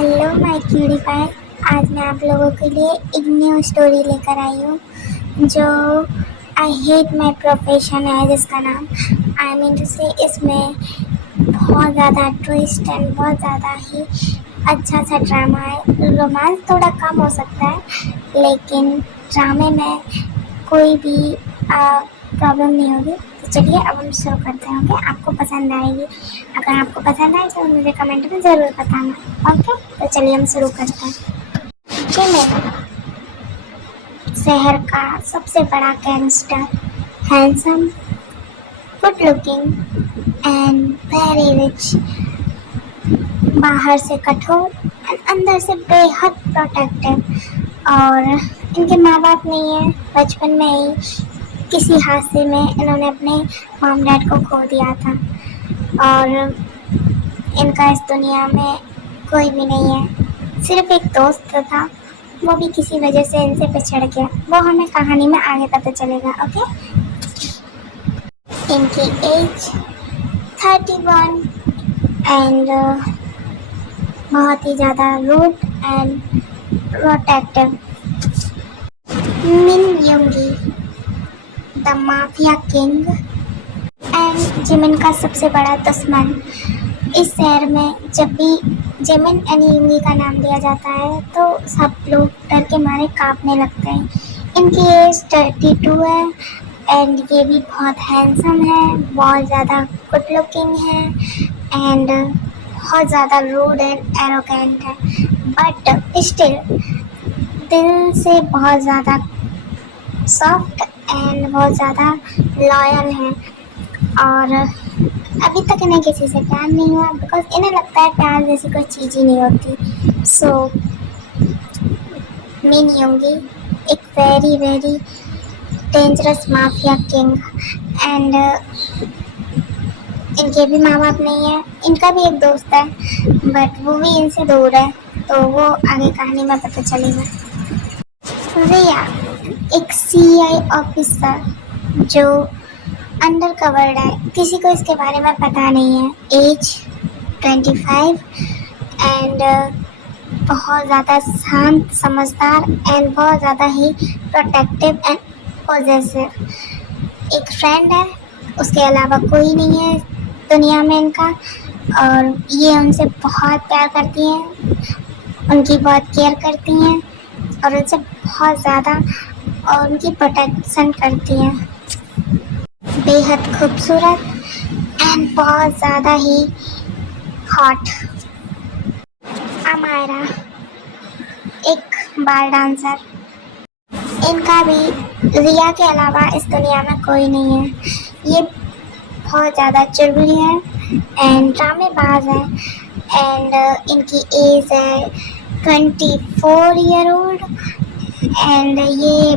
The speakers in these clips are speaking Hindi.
Hello my cutie pie. आज मैं आप लोगों के लिए एक न्यू स्टोरी लेकर आई हूँ जो आई हेट माय प्रोफेशन है, जिसका नाम आई मीन टू से इसमें बहुत ज़्यादा ट्विस्ट एंड बहुत ज़्यादा ही अच्छा सा ड्रामा है। रोमांस थोड़ा कम हो सकता है लेकिन ड्रामे में कोई भी प्रॉब्लम नहीं होगी। तो चलिए अब हम शुरू करते हैं। ओके, आपको पसंद आएगी। अगर आपको पसंद आए तो मुझे कमेंट में ज़रूर बताना। ओके, तो चलिए हम शुरू करते हैं। जिमिन शहर का सबसे बड़ा gangster, handsome, good looking and very rich, बाहर से कठोर एंड अंदर से बेहद प्रोटेक्टिव। और इनके माँ बाप नहीं है। बचपन में ही किसी हादसे में इन्होंने अपने मॉम डैड को खो दिया था और इनका इस दुनिया में कोई भी नहीं है। सिर्फ एक दोस्त था, वो भी किसी वजह से इनसे पिछड़ गया। वो हमें कहानी में आगे पता चलेगा। ओके, इनकी एज 31 एंड बहुत ही ज़्यादा rude and protective. Min Yoongi the mafia king and Jimin का सबसे बड़ा दुश्मन। इस शहर में जब भी जिमिन एंड योंगी का नाम लिया जाता है तो सब लोग डर के मारे कांपने लगते हैं। इनकी एज 32 है एंड ये भी बहुत हैंडसम है, बहुत ज़्यादा गुड लुकिंग है एंड बहुत ज़्यादा रूड एंड एरोगेंट है, बट स्टिल दिल से बहुत ज़्यादा सॉफ्ट एंड बहुत ज़्यादा लॉयल है। और अभी तक इन्हें किसी से प्यार नहीं हुआ बिकॉज इन्हें लगता है प्यार जैसी कोई चीज़ ही नहीं होती। सो मिन योंगी एक very very dangerous mafia king and इनके भी माँ बाप नहीं है। इनका भी एक दोस्त है बट वो भी इनसे दूर है, तो वो आगे कहानी में पता चलेगा। रिया एक सीआई ऑफिसर जो अंडर कवर्ड है, किसी को इसके बारे में पता नहीं है। एज 25 एंड बहुत ज़्यादा शांत, समझदार एंड बहुत ज़्यादा ही प्रोटेक्टिव एंड पॉजेसिव। एक फ्रेंड है, उसके अलावा कोई नहीं है दुनिया में इनका, और ये उनसे बहुत प्यार करती हैं, उनकी बहुत केयर करती हैं और उनसे बहुत ज़्यादा और उनकी प्रोटेक्शन करती हैं। बेहद खूबसूरत एंड बहुत ज़्यादा ही हॉट अमायरा एक बार डांसर। इनका भी रिया के अलावा इस दुनिया में कोई नहीं है। ये बहुत ज़्यादा चुलबुली है एंड ड्रामेबाज है एंड इनकी एज है 24 ईयर ओल्ड एंड ये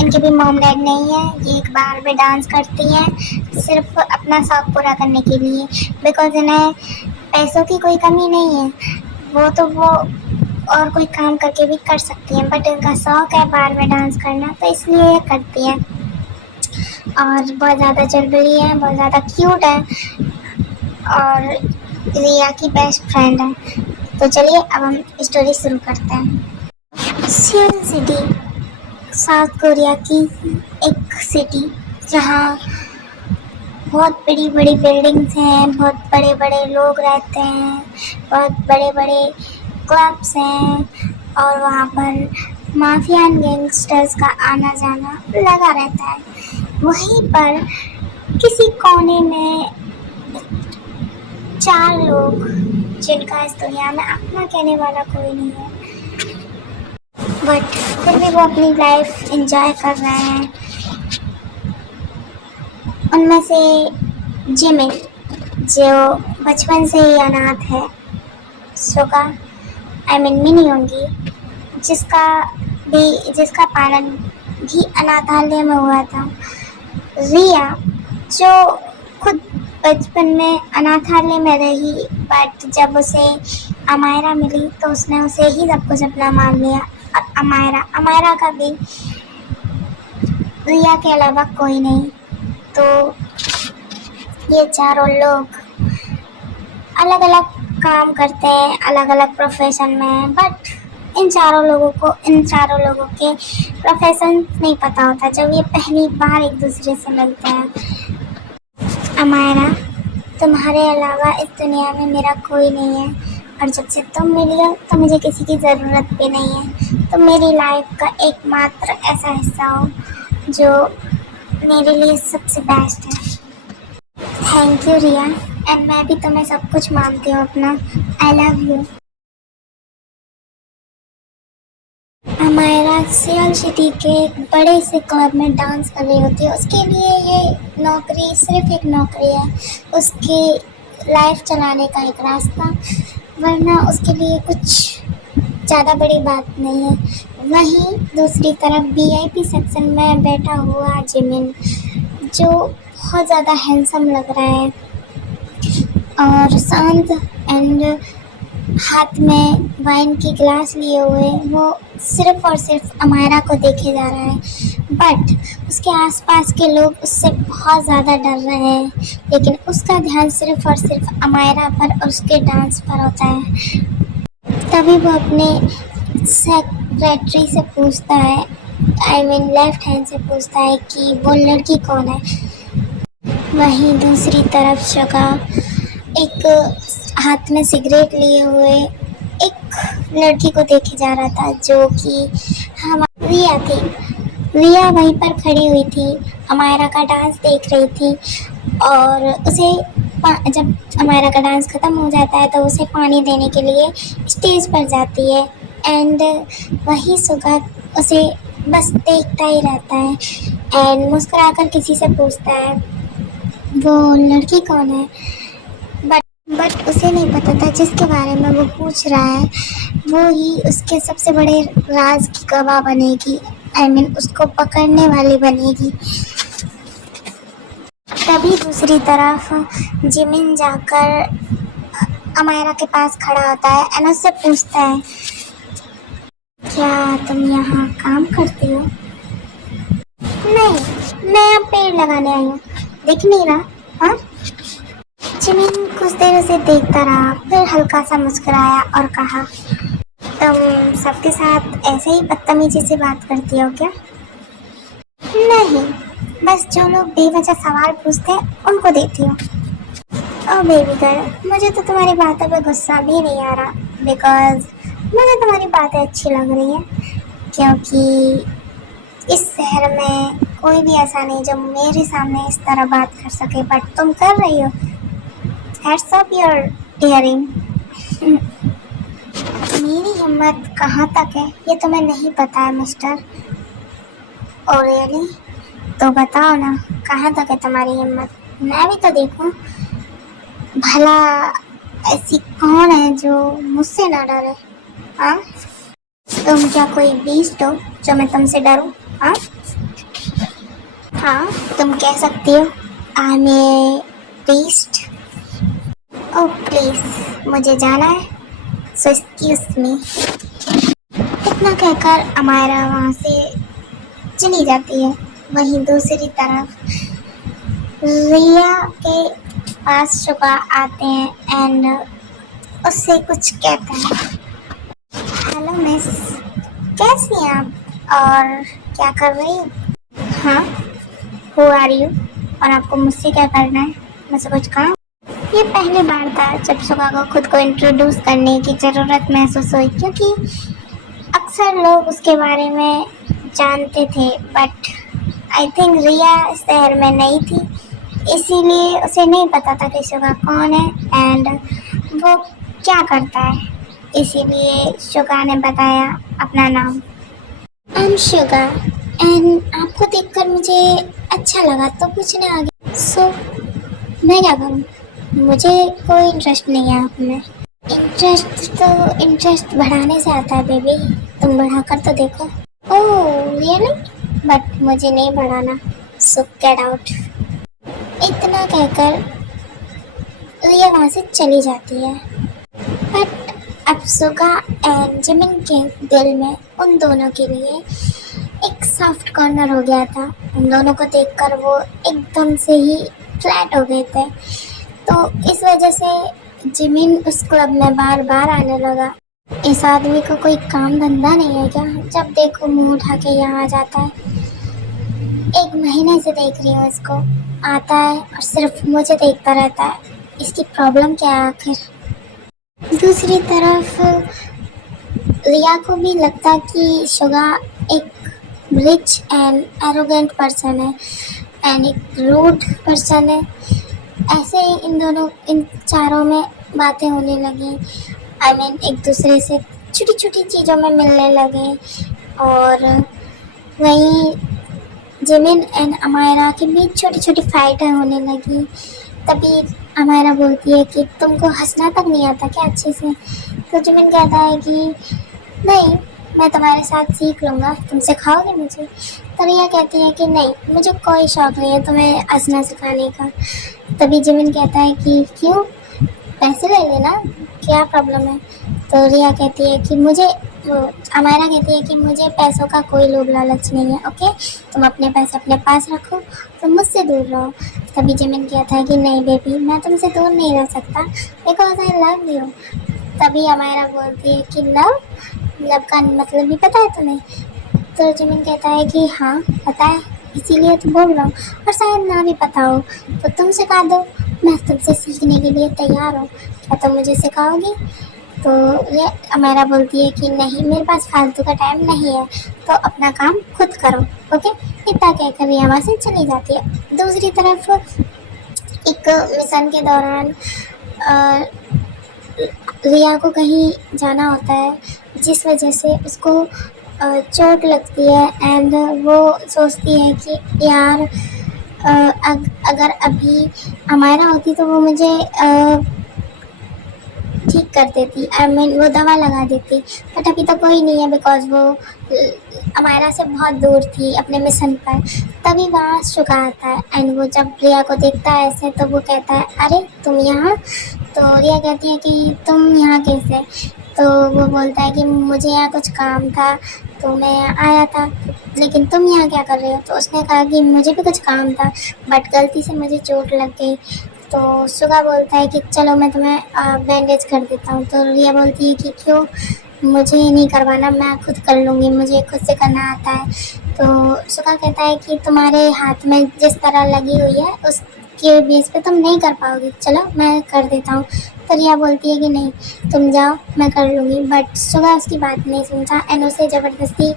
इनके भी मॉम डैड नहीं है। ये एक बार में डांस करती हैं सिर्फ अपना शौक पूरा करने के लिए बिकॉज इन्हें पैसों की कोई कमी नहीं है। वो और कोई काम करके भी कर सकती हैं बट इनका शौक है बार में डांस करना, तो इसलिए ये करती हैं। और बहुत ज़्यादा चुलबुली है, बहुत ज़्यादा क्यूट है और रिया की बेस्ट फ्रेंड है। तो चलिए अब हम स्टोरी शुरू करते हैं। सियोल सिटी साउथ कोरिया की एक सिटी जहाँ बहुत बड़ी बड़ी बिल्डिंग्स हैं, बहुत बड़े बड़े लोग रहते हैं, बहुत बड़े बड़े क्लब्स हैं और वहाँ पर माफिया एंड गैंगस्टर्स का आना जाना लगा रहता है। वहीं पर किसी कोने में 4 लोग जिनका इस दुनिया में अपना कहने वाला कोई नहीं है बट फिर भी वो अपनी लाइफ एंजॉय कर रहे हैं। उनमें से जिमिन जो बचपन से ही अनाथ है, सुगा आई मीन मिन योंगी जिसका पालन भी अनाथालय में हुआ था, रिया जो खुद बचपन में अनाथालय में रही बट जब उसे अमायरा मिली तो उसने उसे ही सब कुछ अपना मान लिया। और अमायरा का भी रिया के अलावा कोई नहीं। तो ये चारों लोग अलग अलग काम करते हैं अलग अलग प्रोफेशन में, बट इन चारों लोगों के प्रोफेशन नहीं पता होता जब ये पहली बार एक दूसरे से मिलते हैं। अमायरा, तुम्हारे अलावा इस दुनिया में मेरा कोई नहीं है, और जब से तुम मिली हो तो मुझे किसी की ज़रूरत भी नहीं है। तुम मेरी लाइफ का एकमात्र ऐसा हिस्सा हो जो मेरे लिए सबसे बेस्ट है। थैंक यू रिया, एंड मैं भी तुम्हें सब कुछ मानती हूँ अपना। I love you. Amayra Seoul city के एक बड़े से क्लब में डांस कर रही होती है। उसके लिए ये नौकरी सिर्फ एक नौकरी है, उसकी लाइफ चलाने का एक रास्ता, वरना उसके लिए कुछ ज़्यादा बड़ी बात नहीं है। वहीं दूसरी तरफ वीआईपी सेक्शन में बैठा हुआ जिमिन, जो बहुत ज़्यादा हैंडसम लग रहा है और शांत एंड हाथ में वाइन की गिलास लिए हुए वो सिर्फ और सिर्फ अमायरा को देखे जा रहा है। बट उसके आसपास के लोग उससे बहुत ज़्यादा डर रहे हैं, लेकिन उसका ध्यान सिर्फ और सिर्फ अमायरा पर और उसके डांस पर होता है। तभी वो अपने सेक्रेटरी से पूछता है, आई मीन लेफ्ट हैंड से पूछता है कि वो लड़की कौन है। वहीं दूसरी तरफ शका एक हाथ में सिगरेट लिए हुए एक लड़की को देखे जा रहा था, जो कि रिया थी। रिया वहीं पर खड़ी हुई थी, अमायरा का डांस देख रही थी, और उसे जब अमायरा का डांस ख़त्म हो जाता है तो उसे पानी देने के लिए स्टेज पर जाती है, एंड वही सुगत उसे बस देखता ही रहता है एंड मुस्कुराकर किसी से पूछता है वो लड़की कौन है। बट उसे नहीं पता था जिसके बारे में वो पूछ रहा है वो ही उसके सबसे बड़े राज की गवाह बनेगी, आई मीन उसको पकड़ने वाली बनेगी। तभी दूसरी तरफ जिमिन जाकर अमायरा के पास खड़ा होता है एंड उससे पूछता है, क्या तुम यहाँ काम करती हो? नहीं, मैं यहाँ पेड़ लगाने आई हूँ, दिख नहीं रहा? हाँ। जिमिन कुछ देर उसे देखता रहा, फिर हल्का सा मुस्कुराया और कहा, तुम सबके साथ ऐसे ही बदतमीजी से बात करती हो क्या? नहीं, बस जो लोग बेवजह सवाल पूछते हैं उनको देती हो। ओह बेबी गर्ल, मुझे तो तुम्हारी बातों पे गुस्सा भी नहीं आ रहा, बिकॉज मुझे तुम्हारी बातें अच्छी लग रही हैं, क्योंकि इस शहर में कोई भी ऐसा नहीं जो मेरे सामने इस तरह बात कर सके, बट तुम कर रही हो। Hats off your daring. मेरी हिम्मत कहाँ तक है ये तुम्हें नहीं पता है मिस्टर। Oh really? तो बताओ ना, कहाँ तक है तुम्हारी हिम्मत, मैं भी तो देखूं। भला ऐसी कौन है जो मुझसे ना डरे? हाँ, तुम क्या कोई बीस्ट हो जो मैं तुमसे डरूं? हाँ हाँ, तुम कह सकती हो I am a beast. Oh please, मुझे जाना है, सो एक्सक्यूज मी। इतना कहकर अमायरा वहाँ से चली जाती है। वहीं दूसरी तरफ रिया के पास शुका आते हैं एंड उससे कुछ कहते हैं। हेलो मिस, कैसी हैं आप और क्या कर रही हो? हाँ, हु आर यू, और आपको मुझसे क्या करना है? मुझसे कुछ कहा? ये पहली बार था जब शुका को खुद को इंट्रोड्यूस करने की ज़रूरत महसूस हुई, क्योंकि अक्सर लोग उसके बारे में जानते थे, बट आई थिंक रिया इस शहर में नहीं थी, इसीलिए उसे नहीं पता था कि शुगा कौन है एंड वो क्या करता है। इसीलिए शुगा ने बताया अपना नाम। आई एम शुगा एंड आपको देखकर मुझे अच्छा लगा तो पूछने आ गया। सो मैं क्या करूँ? मुझे कोई इंटरेस्ट नहीं है आप में। इंटरेस्ट बढ़ाने से आता है बेबी, तुम बढ़ा कर तो देखो। Oh really? बट मुझे नहीं बढ़ाना, सो गेट आउट। इतना कहकर रिया वहाँ से चली जाती है। बट अब सुगा एंड जिमिन के दिल में उन दोनों के लिए एक सॉफ्ट कॉर्नर हो गया था। उन दोनों को देखकर वो एकदम से ही फ्लैट हो गए थे, तो इस वजह से जिमिन उस क्लब में बार बार आने लगा। इस आदमी को कोई काम धंधा नहीं है क्या? जब देखो मुंह उठा के यहाँ आ जाता है। 1 महीने से देख रही हूँ इसको, आता है और सिर्फ मुझे देखता रहता है। इसकी प्रॉब्लम क्या है आखिर? दूसरी तरफ रिया को भी लगता कि शुगा एक रिच एंड एरोगेंट पर्सन है एंड एक रूड पर्सन है। ऐसे ही इन चारों में बातें होने लगी। आई मीन एक दूसरे से छोटी छोटी चीज़ों में मिलने लगे। और वहीं जिमिन एंड अमायरा के बीच छोटी छोटी फाइटें होने लगी। तभी अमायरा बोलती है कि तुमको हंसना तक नहीं आता क्या अच्छे से? तो जिमिन कहता है कि नहीं, मैं तुम्हारे साथ सीख लूँगा, तुम सिखाओगे मुझे? तो रिया कहती है कि नहीं, मुझे कोई शौक़ नहीं है तुम्हें हंसना सिखाने का। तभी जिमिन कहता है कि क्यों, पैसे ले लेना, क्या प्रॉब्लम है? तो रिया कहती है कि अमायरा कहती है कि मुझे पैसों का कोई लोभ लालच नहीं है। ओके, तुम अपने पैसे अपने पास रखो, तुम मुझसे दूर रहो। तभी जिमिन कहता है कि नहीं बेबी, मैं तुमसे दूर नहीं रह सकता, बिकॉज आई लव यू। तभी अमायरा बोलती है कि लव का मतलब भी पता है तुम्हें? तो जिमिन कहता है कि हाँ पता है, इसीलिए तो बोल रहा हूँ, और शायद ना भी पता हो तो तुम सिखा दो, मैं तुमसे सीखने के लिए तैयार हूँ, क्या तुम मुझे सिखाओगी? तो ये अमायरा बोलती है कि नहीं, मेरे पास फालतू का टाइम नहीं है, तो अपना काम खुद करो। ओके, इतना कहकर रिया वहाँ से चली जाती है। दूसरी तरफ एक मिशन के दौरान रिया को कहीं जाना होता है, जिस वजह से उसको चोट लगती है एंड वो सोचती है कि यार अगर अभी अमायरा होती तो वो मुझे ठीक कर देती, आई मीन वो दवा लगा देती, बट अभी तो कोई नहीं है बिकॉज वो अमायरा से बहुत दूर थी अपने मिशन पर। तभी वहाँ शुगा आता है एंड वो जब रिया को देखता है ऐसे तो वो कहता है अरे तुम यहाँ? तो रिया कहती है कि तुम यहाँ कैसे? तो वो बोलता है कि मुझे यहाँ कुछ काम था तो मैं आया था, लेकिन तुम यहाँ क्या कर रहे हो? तो उसने कहा कि मुझे भी कुछ काम था बट गलती से मुझे चोट लग गई। तो शुगा बोलता है कि चलो मैं तुम्हें बैंडेज कर देता हूँ। तो रिया बोलती है कि क्यों, मुझे नहीं करवाना, मैं खुद कर लूँगी, मुझे खुद से करना आता है। तो शुगा कहता है कि तुम्हारे हाथ में जिस तरह लगी हुई है उसके बेस पे तुम नहीं कर पाओगी, चलो मैं कर देता हूँ। तो रिया बोलती है कि नहीं तुम जाओ, मैं कर लूँगी, बट शुगा उसकी बात नहीं सुनता एंड उसे ज़बरदस्ती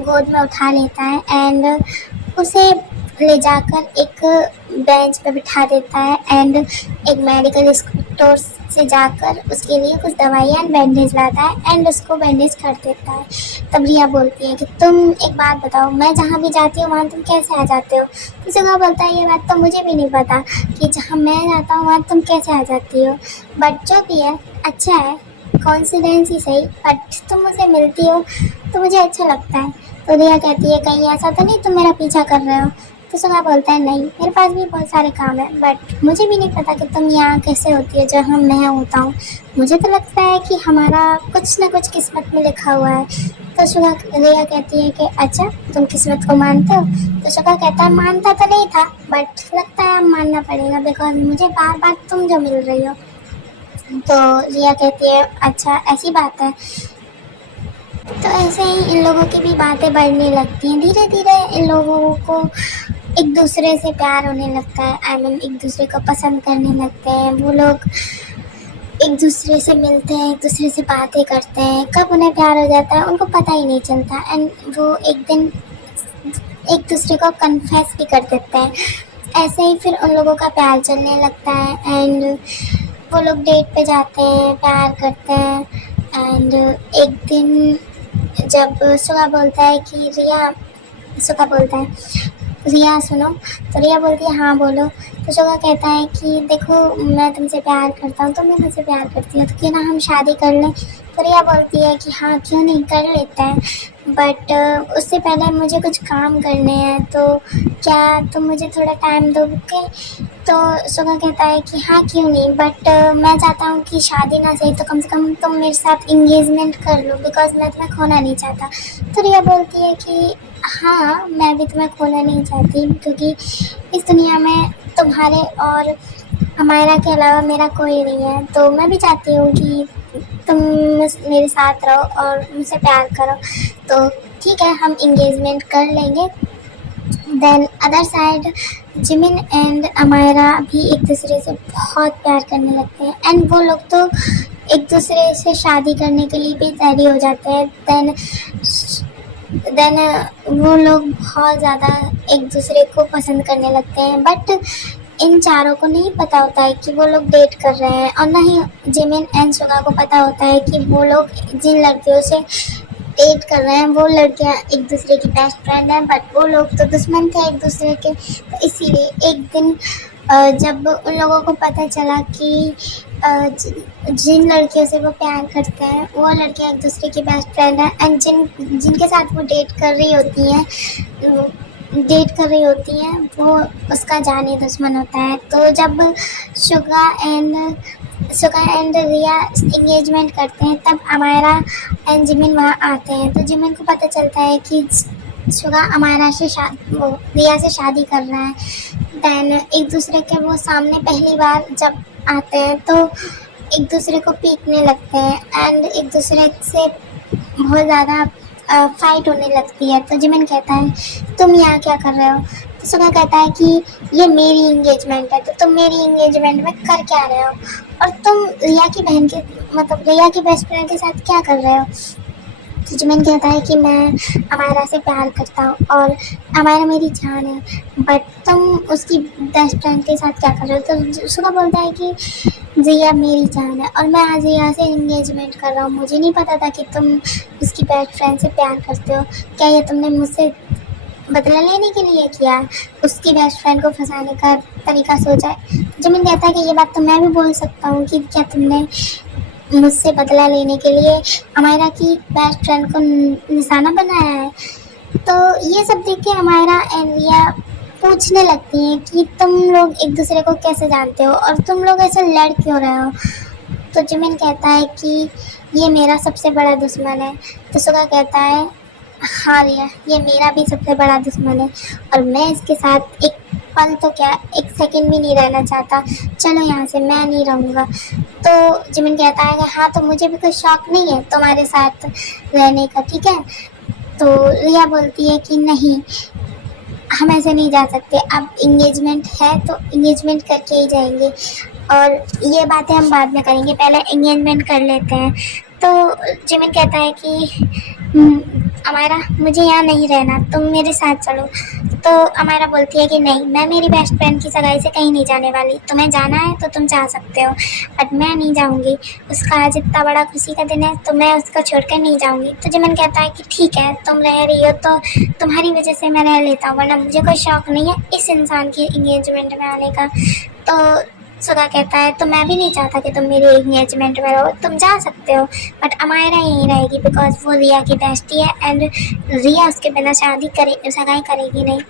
गोद में उठा लेता है एंड उसे ले जाकर एक बेंच पे बिठा देता है एंड एक मेडिकल स्टोर से जाकर उसके लिए कुछ दवाइयाँ एंड बैंडेज लाता है एंड उसको बैंडेज कर देता है। तब रिया बोलती है कि तुम एक बात बताओ, मैं जहाँ भी जाती हूँ वहाँ तुम कैसे आ जाते हो? तो शुगा बोलता है ये बात तो मुझे भी नहीं पता कि जहाँ मैं जाता हूँ वहाँ तुम कैसे आ जाती हो, बट जो भी है अच्छा है, कॉन्सिडेंस ही सही, बट तुम मुझे मिलती हो तो मुझे अच्छा लगता है। तो रिया कहती है कहीं ऐसा तो नहीं तुम मेरा पीछा कर रहे हो? तो शुगा बोलता है नहीं, मेरे पास भी बहुत सारे काम है, बट मुझे भी नहीं पता कि तुम यहाँ कैसे होती है जहाँ मैं होता हूँ, मुझे तो लगता है कि हमारा कुछ ना कुछ किस्मत में लिखा हुआ है। तो रिया कहती है कि अच्छा तुम किस्मत को मानते हो? तो शुगा कहता है मानता तो नहीं था बट लगता है अब मानना पड़ेगा बिकॉज मुझे बार बार तुम जो मिल रही हो। तो रिया कहती है अच्छा ऐसी बात है। तो ऐसे ही इन लोगों की भी बातें बढ़ने लगती हैं, धीरे धीरे इन लोगों को एक दूसरे से प्यार होने लगता है, आई मीन एक दूसरे को पसंद करने लगते हैं। वो लोग एक दूसरे से मिलते हैं, एक दूसरे से बातें करते हैं, कब उन्हें प्यार हो जाता है उनको पता ही नहीं चलता एंड वो एक दिन एक दूसरे को कन्फेस भी कर देते हैं। ऐसे ही फिर उन लोगों का प्यार चलने लगता है एंड वो लोग डेट पे जाते हैं, प्यार करते हैं एंड एक दिन जब शुगा बोलता है कि शुगा बोलता है रिया सुनो, तो रिया बोलती है हाँ बोलो। तो शुगा कहता है कि देखो मैं तुमसे प्यार करता हूँ, तुम भी मुझसे प्यार करती हो, तो क्यों ना हम शादी कर लें? तो रिया बोलती है कि हाँ क्यों नहीं, कर लेते हैं, बट उससे पहले मुझे कुछ काम करने हैं, तो क्या तुम मुझे थोड़ा टाइम दोगे? तो शुगा कहता है कि हाँ क्यों नहीं, बट मैं चाहता हूँ कि शादी ना सही तो कम से कम तुम मेरे साथ इंगेजमेंट कर लो बिकॉज मैं तुम्हें खोना नहीं चाहता। तो रिया बोलती है कि हाँ मैं भी तुम्हें खोना नहीं चाहती क्योंकि इस दुनिया में तुम्हारे और अमायरा के अलावा मेरा कोई नहीं है, तो मैं भी चाहती हूँ कि तुम मेरे साथ रहो और मुझसे प्यार करो। तो ठीक है, हम इंगेजमेंट कर लेंगे। Then other side Jimin and Amayra भी एक दूसरे से बहुत प्यार करने लगते हैं एंड वो लोग तो एक दूसरे से शादी करने के लिए भी रेडी हो जाते हैं। देन वो लोग बहुत ज़्यादा एक दूसरे को पसंद करने लगते हैं, बट इन चारों को नहीं पता होता है कि वो लोग डेट कर रहे हैं, और ना ही जिमिन एंड सुगा को पता होता है कि वो लोग जिन लड़कियों से डेट कर रहे हैं वो लड़कियां एक दूसरे की बेस्ट फ्रेंड हैं, बट वो लोग तो दुश्मन थे एक दूसरे के। तो इसीलिए एक दिन जब उन लोगों को पता चला कि जिन लड़कियों से वो प्यार करते हैं वो लड़कियां एक दूसरे की बेस्ट फ्रेंड हैं, एंड जिनके साथ वो डेट कर रही होती हैं वो उसका जानी दुश्मन होता है। तो जब शुगा एंड रिया इंगेजमेंट करते हैं तब अमायरा एंड जिमिन वहाँ आते हैं। तो जिमिन को पता चलता है कि शुगा अमायरा से रिया से शादी कर रहा है। देन एक दूसरे के वो सामने पहली बार जब आते हैं तो एक दूसरे को पीटने लगते हैं एंड एक दूसरे से बहुत ज़्यादा फाइट होने लगती है। तो जिमिन कहता है तुम यहाँ क्या कर रहे हो? तो सुगा कहता है कि ये मेरी इंगेजमेंट है, तो तुम मेरी इंगेजमेंट में कर क्या रहे हो, और तुम रिया की बहन के मतलब रिया की बेस्ट फ्रेंड के साथ क्या कर रहे हो? तो जिमिन कहता है कि मैं अमायरा से प्यार करता हूँ और अमायरा मेरी जान है, बट तुम उसकी बेस्ट फ्रेंड के साथ क्या कर रहे हो? तो सुगा बोलता है कि जिया मेरी जान है और मैं आज जिया से इंगेजमेंट कर रहा हूँ। मुझे नहीं पता था कि तुम उसकी बेस्ट फ्रेंड से प्यार करते हो। क्या ये तुमने मुझसे बदला लेने के लिए किया, उसकी बेस्ट फ्रेंड को फंसाने का तरीका सोचा है? जिमिन कहता है कि ये बात तो मैं भी बोल सकता हूँ कि क्या तुमने मुझसे बदला लेने के लिए अमायरा की बेस्ट फ्रेंड को निशाना बनाया है? तो ये सब देख के अमायरा एंड रिया पूछने लगती हैं कि तुम लोग एक दूसरे को कैसे जानते हो और तुम लोग ऐसे लड़ क्यों रहे हो? तो जिमिन कहता है कि ये मेरा सबसे बड़ा दुश्मन है। तो सुगा कहता है हाँ रिया, ये मेरा भी सबसे बड़ा दुश्मन है और मैं इसके साथ एक पल तो क्या एक सेकंड भी नहीं रहना चाहता। चलो यहाँ से, मैं नहीं रहूँगा। तो जिमिन कहता है कि हाँ, तो मुझे भी कोई शौक नहीं है तुम्हारे साथ रहने का, ठीक है? तो रिया बोलती है कि नहीं, हम ऐसे नहीं जा सकते, अब इंगेजमेंट है तो इंगेजमेंट करके ही जाएंगे और ये बातें हम बाद में करेंगे, पहले इंगेजमेंट कर लेते हैं। तो जिमिन कहता है कि अमायरा मुझे यहाँ नहीं रहना, तुम मेरे साथ चलो। तो अमायरा बोलती है कि नहीं, मैं मेरी बेस्ट फ्रेंड की सगाई से कहीं नहीं जाने वाली, तुम्हें जाना है तो तुम जा सकते हो बट मैं नहीं जाऊँगी। उसका आज इतना बड़ा खुशी का दिन है तो मैं उसको छोड़कर नहीं जाऊँगी। तो जिमिन कहता है कि ठीक है, तुम रह रही हो तो तुम्हारी वजह से मैं रह लेता हूँ, वरना मुझे कोई शौक नहीं है इस इंसान की इंगेजमेंट में आने का। तो सुगा कहता है तो मैं भी नहीं चाहता कि तुम मेरी एंगेजमेंट में रहो, तुम जा सकते हो बट अमायरा यहीं रहेगी बिकॉज वो रिया की बेस्टी है एंड रिया उसके बिना सगाई करेगी नहीं।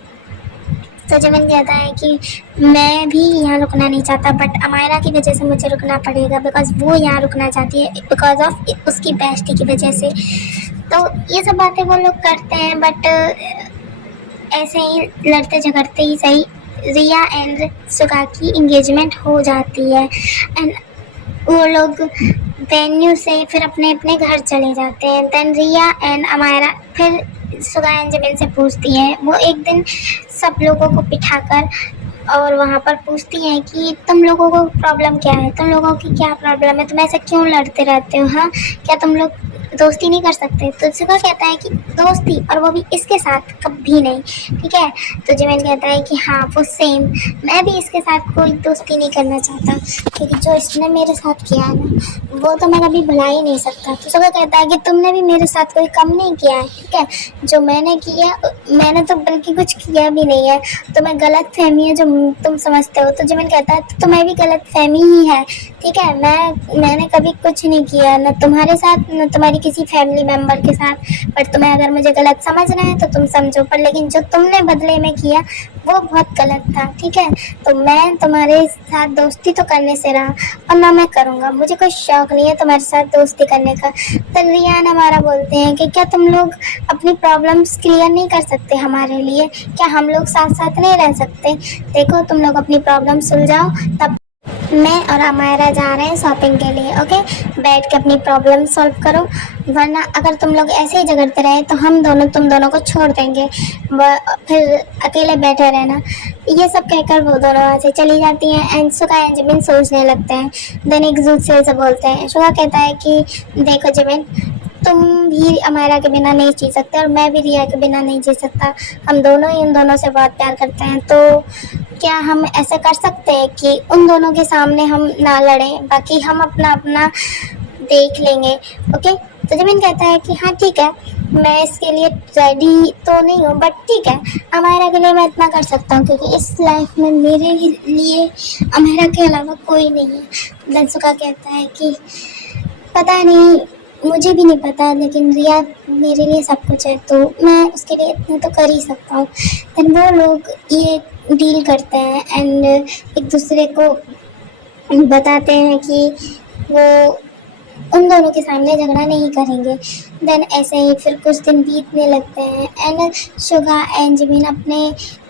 तो जिमिन कहता है कि मैं भी यहाँ रुकना नहीं चाहता बट अमायरा की वजह से मुझे रुकना पड़ेगा बिकॉज वो यहाँ रुकना चाहती है बिकॉज ऑफ उसकी बेस्टी की वजह से। तो ये सब बातें वो लोग करते हैं बट ऐसे ही लड़ते झगड़ते ही सही रिया एंड सुगा की इंगेजमेंट हो जाती है एंड वो लोग वेन्यू से फिर अपने अपने घर चले जाते हैं। देन रिया एंड अमायरा फिर सुगा एंड जिमिन से पूछती है, वो एक दिन सब लोगों को बिठाकर और वहाँ पर पूछती हैं कि तुम लोगों को प्रॉब्लम क्या है, तुम लोगों की क्या प्रॉब्लम है, तुम ऐसे क्यों लड़ते रहते हो, हाँ क्या तुम लोग दोस्ती नहीं कर सकते? तो सुगा कहता है कि दोस्ती, और वो भी इसके साथ कभी नहीं, ठीक है? तो जिमिन कहता है कि हाँ वो सेम, मैं भी इसके साथ कोई दोस्ती नहीं करना चाहता क्योंकि जो इसने मेरे साथ किया है ना वो तो मैं कभी भुला ही नहीं सकता। तो सुगा कहता है कि तुमने भी मेरे साथ कोई कम नहीं किया है, ठीक है? जो मैंने किया मैंने तो बल्कि कुछ किया भी नहीं है, तो मैं गलत फहमी है जो तुम समझते हो। तो जिमिन कहता है तो तुम्हें भी गलत फहमी ही है, ठीक है? मैंने कभी कुछ नहीं किया, न तुम्हारे साथ न तुम्हारी किसी फैमिली मेम्बर के साथ, पर तुम्हें अगर मुझे गलत समझना है तो तुम समझो, पर लेकिन जो तुमने बदले में किया वो बहुत गलत था, ठीक है? तो मैं तुम्हारे साथ दोस्ती तो करने से रहा और ना मैं करूँगा, मुझे कोई शौक नहीं है तुम्हारे साथ दोस्ती करने का। तो रियान हमारा बोलते हैं कि क्या तुम लोग अपनी प्रॉब्लम्स क्लियर नहीं कर सकते हमारे लिए? क्या हम लोग साथ साथ नहीं रह सकते? देखो तुम लोग अपनी प्रॉब्लम सुलझाओ, तब मैं और अमायरा जा रहे हैं शॉपिंग के लिए। ओके, बैठ के अपनी प्रॉब्लम सॉल्व करो, वरना अगर तुम लोग ऐसे ही झगड़ते रहे तो हम दोनों तुम दोनों को छोड़ देंगे, फिर अकेले बैठे रहना। ये सब कहकर वो दोनों वहाँ से चली जाती हैं एंड सुगा एंड जिमिन सोचने लगते हैं। देन एक दूसरे से बोलते हैं। सुगा कहता है कि देखो जिमिन, तुम भी अमायरा के बिना नहीं जी सकते और मैं भी रिया के बिना नहीं जी सकता। हम दोनों ही उन दोनों से बहुत प्यार करते हैं, तो क्या हम ऐसा कर सकते हैं कि उन दोनों के सामने हम ना लड़ें, बाकी हम अपना अपना देख लेंगे। ओके, तो जमीन कहता है कि हाँ ठीक है, मैं इसके लिए रेडी तो नहीं हूँ, बट ठीक है, अमायरा के लिए मैं इतना कर सकता हूँ क्योंकि इस लाइफ में मेरे लिए अमायरा के अलावा कोई नहीं है। दनसुका कहता है कि पता नहीं, मुझे भी नहीं पता, लेकिन रिया मेरे लिए सब कुछ है, तो मैं उसके लिए इतना तो कर ही सकता हूँ। देन वो लोग ये डील करते हैं एंड एक दूसरे को बताते हैं कि वो उन दोनों के सामने झगड़ा नहीं करेंगे। देन ऐसे ही फिर कुछ दिन बीतने लगते हैं एंड शुगा एंड जिमिन अपने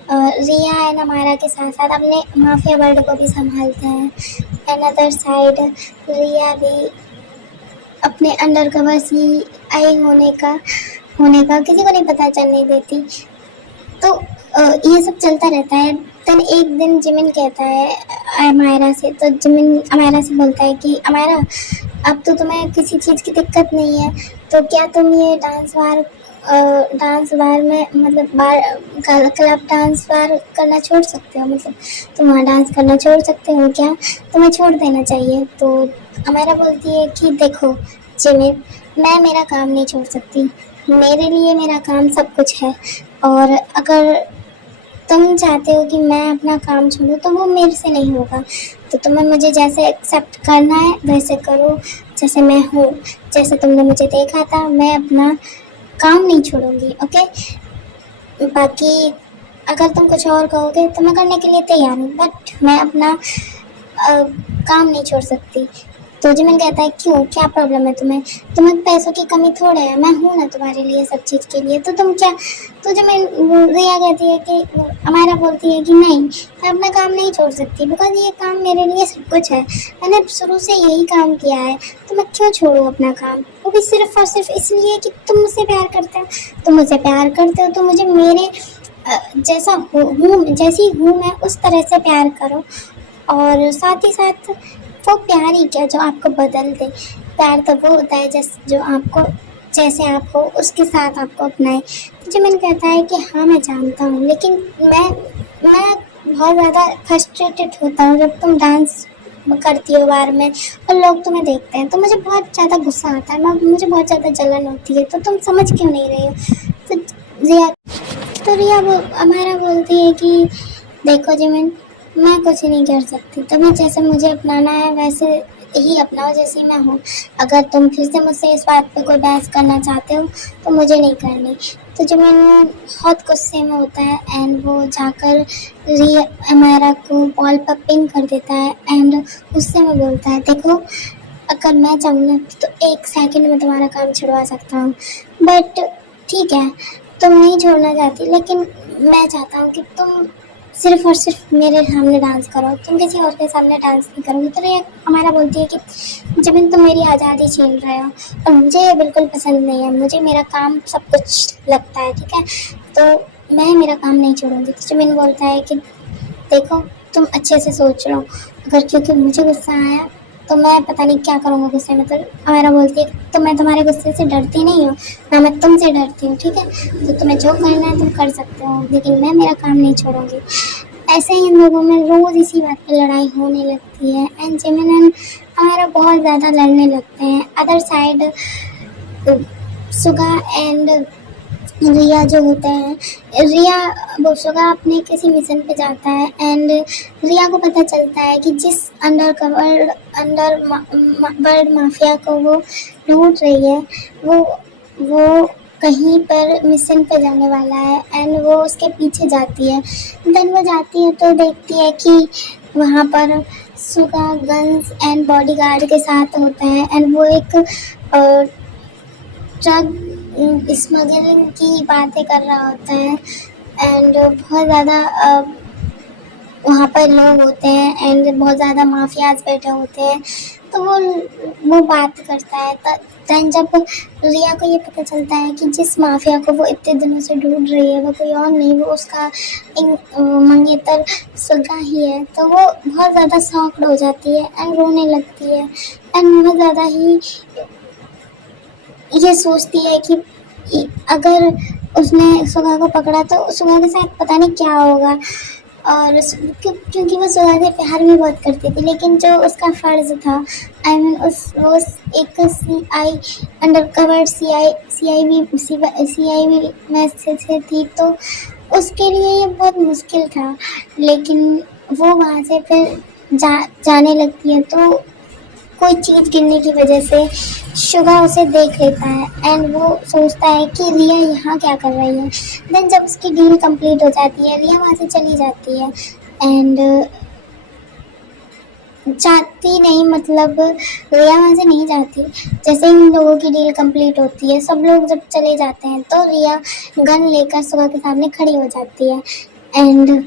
रिया एंड अमायरा के साथ साथ अपने माफिया वर्ल्ड को भी संभालते हैं। एंड अदर साइड रिया भी अपने अंडर कवर आई होने का किसी को नहीं पता चलने देती। तो ये सब चलता रहता है। तब एक दिन जिमिन कहता है अमायरा से, तो जिमिन अमायरा से बोलता है कि अमायरा, अब तो तुम्हें किसी चीज़ की दिक्कत नहीं है, तो क्या तुम ये डांस बार में मतलब क्लब डांस बार करना छोड़ सकते हो, मतलब तुम वहाँ डांस करना छोड़ सकते हो क्या, तुम्हें छोड़ देना चाहिए। तो अमायरा बोलती है कि देखो जिमिन, मैं मेरा काम नहीं छोड़ सकती, मेरे लिए मेरा काम सब कुछ है, और अगर तुम चाहते हो कि मैं अपना काम छोड़ूं तो वो मेरे से नहीं होगा। तो तुम्हें मुझे जैसे एक्सेप्ट करना है वैसे करो, जैसे मैं हूँ, जैसे तुमने मुझे देखा था, मैं अपना काम नहीं छोड़ूंगी। ओके, बाकी अगर तुम कुछ और कहोगे तो मैं करने के लिए तैयार हूँ, बट मैं अपना काम नहीं छोड़ सकती। तो जिमिन कहता है क्यों, क्या प्रॉब्लम है तुम्हें, पैसों की कमी थोड़े है, मैं हूँ ना तुम्हारे लिए सब चीज़ के लिए, तो तुम क्या। तो जिमिन रिया कहती है कि अमायरा बोलती है कि नहीं, मैं अपना काम नहीं छोड़ सकती, बिकॉज ये काम मेरे लिए सब कुछ है, मैंने शुरू से यही काम किया है, तो मैं क्यों छोड़ूँ अपना काम, वो भी सिर्फ और सिर्फ इसलिए कि तुम मुझसे प्यार करते हो। तुम मुझसे प्यार करते हो तो मुझे मेरे जैसा हूँ, जैसी हूँ मैं उस तरह से प्यार करो, और साथ ही साथ वो प्यार ही क्या जो आपको बदल दे। प्यार तो वो होता है जो आपको जैसे आप हो उसके साथ आपको अपनाए। तो जिमिन कहता है कि हाँ मैं जानता हूँ, लेकिन मैं बहुत ज़्यादा फ्रस्ट्रेटेड होता हूँ जब तुम डांस करती हो बार में और लोग तुम्हें देखते हैं, तो मुझे बहुत ज़्यादा गुस्सा आता है, मुझे बहुत ज़्यादा जलन होती है, तो तुम समझ क्यों नहीं रही हो। रिया वो अमायरा बोलती है कि देखो जिमिन, मैं कुछ नहीं कर सकती, तुम्हें जैसे मुझे अपनाना है वैसे ही अपनाओ जैसी मैं हूँ। अगर तुम फिर से मुझसे इस बात पे कोई बहस करना चाहते हो तो मुझे नहीं करनी। तो जिमिन बहुत गुस्से में होता है एंड वो जाकर रिया अमायरा को बॉल पर पिन कर देता है एंड गुस्से में बोलता है देखो, अगर मैं चाहूँ ना तो 1 सेकंड में तुम्हारा काम छुड़वा सकता हूँ, बट ठीक है तुम नहीं छोड़ना चाहती, लेकिन मैं चाहता हूँ कि तुम सिर्फ और सिर्फ मेरे सामने डांस करो, तुम किसी और के सामने डांस नहीं करोगी। तो ये हमारा बोलती है कि जमीन तुम मेरी आज़ादी छीन रहे हो और मुझे ये बिल्कुल पसंद नहीं है, मुझे मेरा काम सब कुछ लगता है, ठीक है, तो मैं मेरा काम नहीं छोड़ूंगी। तो जमीन बोलता है कि देखो तुम अच्छे से सोच लो, अगर क्योंकि मुझे गुस्सा आया तो मैं पता नहीं क्या करूँगा गुस्से में। तो हमारा बोलती है तो मैं तुम्हारे गुस्से से डरती नहीं हूँ, ना मैं तुमसे डरती हूँ, ठीक है, तो तुम्हें जो करना है तुम कर सकते हो, लेकिन मैं मेरा काम नहीं छोड़ूंगी। ऐसे ही इन लोगों में रोज़ इसी बात पर लड़ाई होने लगती है एंड जिमिन एंड हमारा बहुत ज़्यादा लड़ने लगते हैं। अदर साइड सुगा एंड रिया जो होते हैं, वो सुगा अपने किसी मिशन पे जाता है एंड रिया को पता चलता है कि जिस वर्ल्ड माफिया को वो ढूंढ रही है वो कहीं पर मिशन पे जाने वाला है एंड वो उसके पीछे जाती है। देन वो जाती है तो देखती है कि वहाँ पर सुगा गन्स एंड बॉडीगार्ड के साथ होता है एंड वो एक ड्रग स्मगलिंग की बातें कर रहा होता है एंड बहुत ज़्यादा वहाँ पर लोग होते हैं एंड बहुत ज़्यादा माफियाज बैठे होते हैं, तो वो बात करता है। देन जब रिया को ये पता चलता है कि जिस माफिया को वो इतने दिनों से ढूंढ रही है वो कोई और नहीं, वो उसका मंगेतर सुलगा ही है, तो वो बहुत ज़्यादा शॉक्ड हो जाती है एंड रोने लगती है एंड बहुत ज़्यादा ही ये सोचती है कि अगर उसने सुगा को पकड़ा तो सुगा के साथ पता नहीं क्या होगा। और क्योंकि वो सुगा से प्यार भी बहुत करती थी, लेकिन जो उसका फ़र्ज़ था, आई मीन वो एक अंडर कवर सी आई बी में से थी, तो उसके लिए ये बहुत मुश्किल था। लेकिन वो वहाँ से फिर जाने लगती है, तो कोई चीज़ गिरने की वजह से शुगा उसे देख लेता है एंड वो सोचता है कि रिया यहाँ क्या कर रही है। देन जब उसकी डील कंप्लीट हो जाती है, रिया वहाँ से चली जाती है एंड जाती नहीं, मतलब रिया वहाँ से नहीं जाती। जैसे ही इन लोगों की डील कंप्लीट होती है, सब लोग जब चले जाते हैं, तो रिया गन लेकर शुगा के सामने खड़ी हो जाती है एंड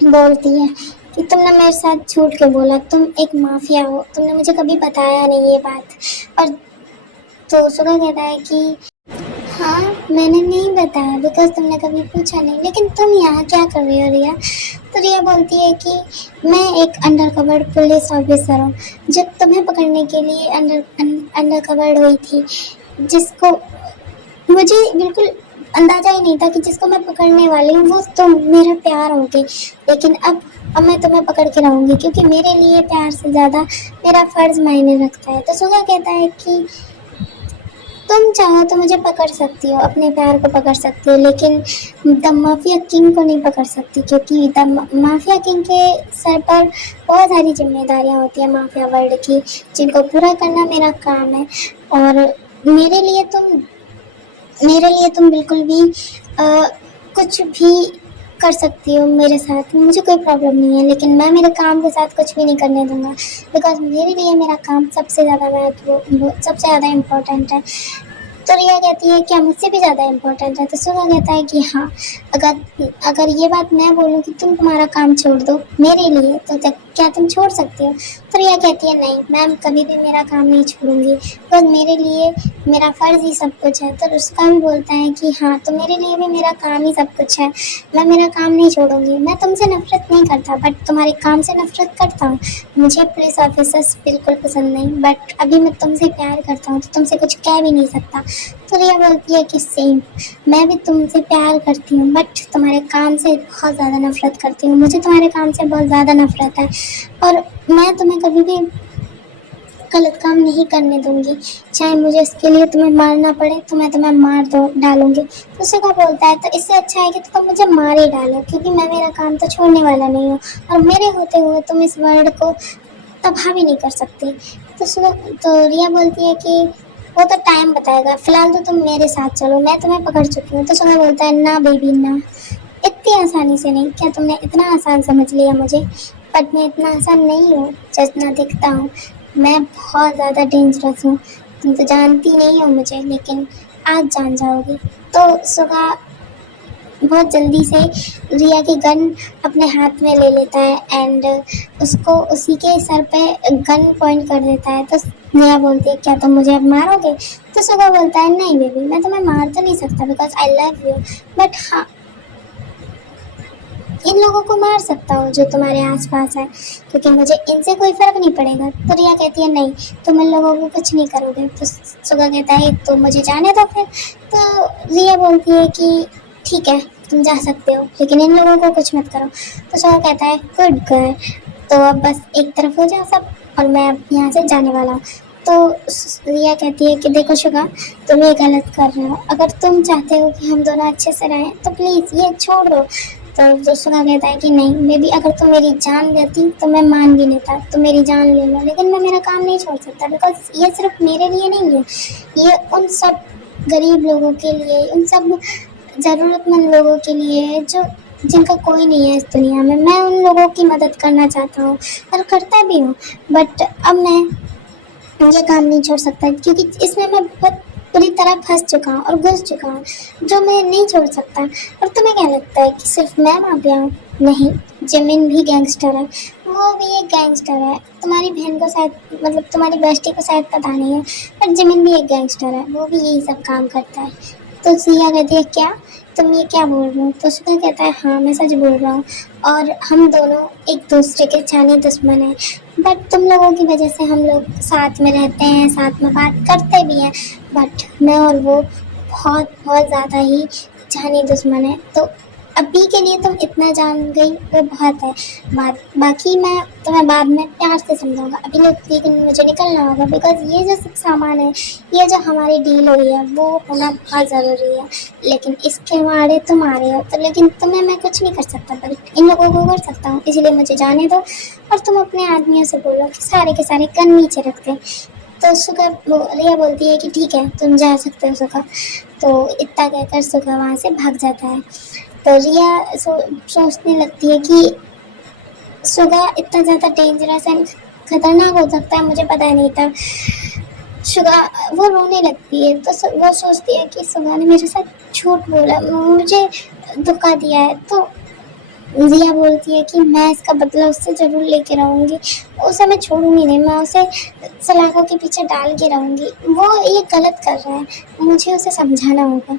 बोलती है कि तुमने मेरे साथ झूठ क्यों बोला, तुम एक माफिया हो, तुमने मुझे कभी बताया नहीं ये बात। और तो सुगा कहता है कि हाँ मैंने नहीं बताया बिकॉज तुमने कभी पूछा नहीं, लेकिन तुम यहाँ क्या कर रही हो रिया। तो रिया बोलती है कि मैं एक अंडर कवर्ड पुलिस ऑफिसर हूँ जो तुम्हें पकड़ने के लिए अंडर कवर्ड हुई थी, जिसको मुझे बिल्कुल अंदाजा ही नहीं था कि जिसको मैं पकड़ने वाली हूँ वो तुम मेरा प्यार होगे। लेकिन अब मैं तुम्हें पकड़ के रहूँगी, क्योंकि मेरे लिए प्यार से ज़्यादा मेरा फ़र्ज़ मायने रखता है। तो सुगा कहता है कि तुम चाहो तो मुझे पकड़ सकती हो, अपने प्यार को पकड़ सकती हो, लेकिन द माफिया किंग को नहीं पकड़ सकती, क्योंकि द माफिया किंग के सर पर बहुत सारी जिम्मेदारियां होती हैं माफिया वर्ल्ड की, जिनको पूरा करना मेरा काम है। और मेरे मेरे लिए तुम बिल्कुल भी कुछ भी कर सकती हो मेरे साथ, मुझे कोई प्रॉब्लम नहीं है, लेकिन मैं मेरे काम के साथ कुछ भी नहीं करने दूंगा, बिकॉज मेरे लिए मेरा काम सबसे ज़्यादा सबसे ज़्यादा इम्पोर्टेंट है। तो रिया कहती है क्या मुझसे भी ज़्यादा इम्पोर्टेंट है। तो सुगा कहता है कि हाँ, अगर अगर ये बात मैं बोलूँ कि तुम तुम्हारा काम छोड़ दो मेरे लिए, तो क्या तुम छोड़ सकते हो। तो रिया कहती है नहीं, मैम कभी भी मेरा काम नहीं छोड़ूंगी, बस मेरे लिए मेरा फ़र्ज़ ही सब कुछ है। तो उसका भी बोलता है कि हाँ, तो मेरे लिए भी मेरा काम ही सब कुछ है, मैं मेरा काम नहीं छोड़ूंगी। मैं तुमसे नफरत नहीं करता, बट तुम्हारे काम से नफरत करता हूँ। मुझे पुलिस ऑफिसर्स बिल्कुल पसंद नहीं, बट अभी मैं तुमसे प्यार करता हूँ, तो तुमसे कुछ कह भी नहीं सकता। तो रिया बोलती है कि सेम, मैं भी तुमसे प्यार करती हूँ, बट तुम्हारे काम से बहुत ज़्यादा नफरत करती हूँ, मुझे तुम्हारे काम से बहुत ज़्यादा नफरत है, और मैं तुम्हें कभी भी गलत काम नहीं करने दूंगी, चाहे मुझे इसके लिए तुम्हें मारना पड़े तो मैं तुम्हें मार दो डालूंगी। तो सुगा बोलता है तो इससे अच्छा है कि तुम मुझे मार ही डालो, क्योंकि मैं मेरा काम तो छोड़ने वाला नहीं हूँ, और मेरे होते हुए तुम इस वर्ल्ड को तबाह भी नहीं कर सकते। तो रिया बोलती है कि वो तो टाइम बताएगा, फिलहाल तो तुम मेरे साथ चलो, मैं तुम्हें पकड़ चुकी हूँ। तो सुगा बोलता है ना बेबी ना, इतनी आसानी से नहीं, क्या तुमने इतना आसान समझ लिया मुझे, बट मैं इतना आसान नहीं हूँ जितना दिखता हूँ, मैं बहुत ज़्यादा डेंजरस हूँ, तुम तो जानती नहीं हो मुझे, लेकिन आज जान जाओगी। तो सुगा बहुत जल्दी से रिया की गन अपने हाथ में ले लेता है एंड उसको उसी के सर पे गन पॉइंट कर देता है। तो रिया बोलती है क्या तुम मुझे अब मारोगे। तो सुगा बोलता है नहीं बेबी, मैं तुम्हें मार तो नहीं सकता because I love you, but हाँ इन लोगों को मार सकता हूँ जो तुम्हारे आसपास है, क्योंकि मुझे इनसे कोई फ़र्क नहीं पड़ेगा। तो रिया कहती है नहीं, तुम इन लोगों को कुछ नहीं करोगे। तो सुगा कहता है तो मुझे जाने दो फिर। तो रिया बोलती है कि ठीक है तुम जा सकते हो, लेकिन इन लोगों को कुछ मत करो। तो सुगा कहता है गुड गर्ल, तो अब बस एक तरफ हो जाओ सब, और मैं अब यहाँ से जाने वाला हूँ। तो रिया कहती है कि देखो शुगा, तुम ये गलत कर रहे हो, अगर तुम चाहते हो कि हम दोनों अच्छे से रहें तो प्लीज़ ये छोड़ दो। तो सुगा कहता है कि नहीं, मे बी अगर तुम मेरी जान लेती तो मैं मान भी लेता, तुम मेरी जान ले लो, लेकिन मैं मेरा काम नहीं छोड़ सकता, बिकॉज ये सिर्फ मेरे लिए नहीं है, ये उन सब गरीब लोगों के लिए, उन सब ज़रूरतमंद लोगों के लिए है जो जिनका कोई नहीं है इस दुनिया में। मैं उन लोगों की मदद करना चाहता हूँ और करता भी हूँ, बट अब मैं ये काम नहीं छोड़ सकता, क्योंकि इसमें मैं बहुत पूरी तरह फंस चुका हूँ और घुस चुका हूँ, जो मैं नहीं छोड़ सकता। और तुम्हें क्या लगता है कि सिर्फ मैं माफिया हूँ? नहीं, जिमिन भी गैंगस्टर है, वो भी एक गैंगस्टर है। तुम्हारी बहन को शायद, मतलब तुम्हारी बेस्टी को शायद पता नहीं है, पर जिमिन भी एक गैंगस्टर है, वो भी यही सब काम करता है। तो सिया कहती है क्या, तुम ये क्या बोल रहे हो? तो सुगा कहता है हाँ मैं सच बोल रहा हूँ, और हम दोनों एक दूसरे के जानी दुश्मन हैं, बट तुम लोगों की वजह से हम लोग साथ में रहते हैं, साथ में बात करते भी हैं, बट मैं और वो बहुत बहुत ज़्यादा ही जानी दुश्मन है। तो अभी के लिए तुम इतना जान गई वो बहुत है, बाकी मैं तुम्हें बाद में प्यार से समझाऊंगा। अभी लेकिन मुझे निकलना होगा, बिकॉज ये जो सब सामान है, ये जो हमारी डील हुई है वो होना बहुत ज़रूरी है। लेकिन इसके मारे तुम आ रहे हो, तो लेकिन तुम्हें मैं कुछ नहीं कर सकता, पर इन लोगों को कर सकता हूँ, इसलिए मुझे जाने दो। और तुम अपने आदमियों से बोलो कि सारे के सारे गन नीचे रख दें। तो सुगा रिया बोलती है कि ठीक है तुम जा सकते हो सुगा। तो इतना कहकर सुगा वहाँ से भाग जाता है। तो रिया सोचने लगती है कि सुगा इतना ज़्यादा डेंजरस एंड खतरनाक हो सकता है, मुझे पता नहीं था। सुगा वो रोने लगती है, तो वो सोचती है कि सुगा ने मेरे साथ झूठ बोला, मुझे धोखा दिया है। तो रिया बोलती है कि मैं इसका बदला उससे ज़रूर लेके रहूँगी, उसे मैं छोड़ूंगी नहीं, मैं उसे सलाखों के पीछे डाल के रहूँगी, वो ये गलत कर रहा है, मुझे उसे समझाना होगा।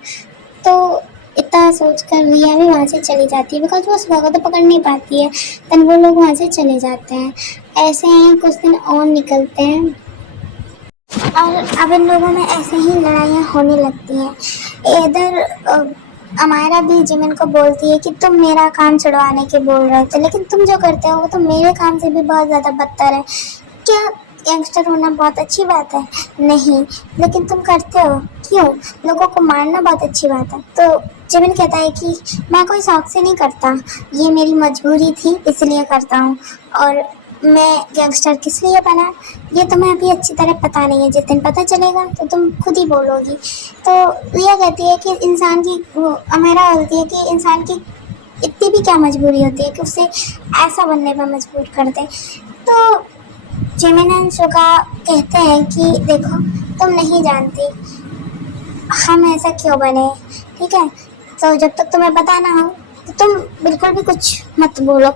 तो इतना सोचकर रिया भी वहाँ से चली जाती है, बिकॉज वो सुबह को तो पकड़ नहीं पाती है। तब वो लोग वहाँ से चले जाते हैं। ऐसे ही कुछ दिन और निकलते हैं, और अब इन लोगों में ऐसे ही लड़ाइयाँ होने लगती हैं। इधर अमायरा भी जिमिन को बोलती है कि तुम मेरा काम छुड़वाने के बोल रहे थे, लेकिन तुम जो करते हो वो तो मेरे काम से भी बहुत ज़्यादा बदतर है। क्या गैंगस्टर होना बहुत अच्छी बात है? नहीं, लेकिन तुम करते हो क्यों? लोगों को मारना बहुत अच्छी बात है। तो जिमिन कहता है कि मैं कोई शौक से नहीं करता, ये मेरी मजबूरी थी इसलिए करता हूँ। और मैं गैंगस्टर किस लिए बना ये तुम्हें अभी अच्छी तरह पता नहीं है, जिस दिन पता चलेगा तो तुम खुद ही बोलोगी। तो रिया कहती है कि इंसान की, वो अमेरा बोलती है कि इंसान की इतनी भी क्या मजबूरी होती है कि उसे ऐसा बनने पर मजबूर कर दे। तो जिमिन एंड सुगा कहते हैं कि देखो तुम नहीं जानती हम ऐसा क्यों बने, ठीक है? तो जब तक तुम्हें पता ना हो तो तुम बिल्कुल भी कुछ मत बोलो।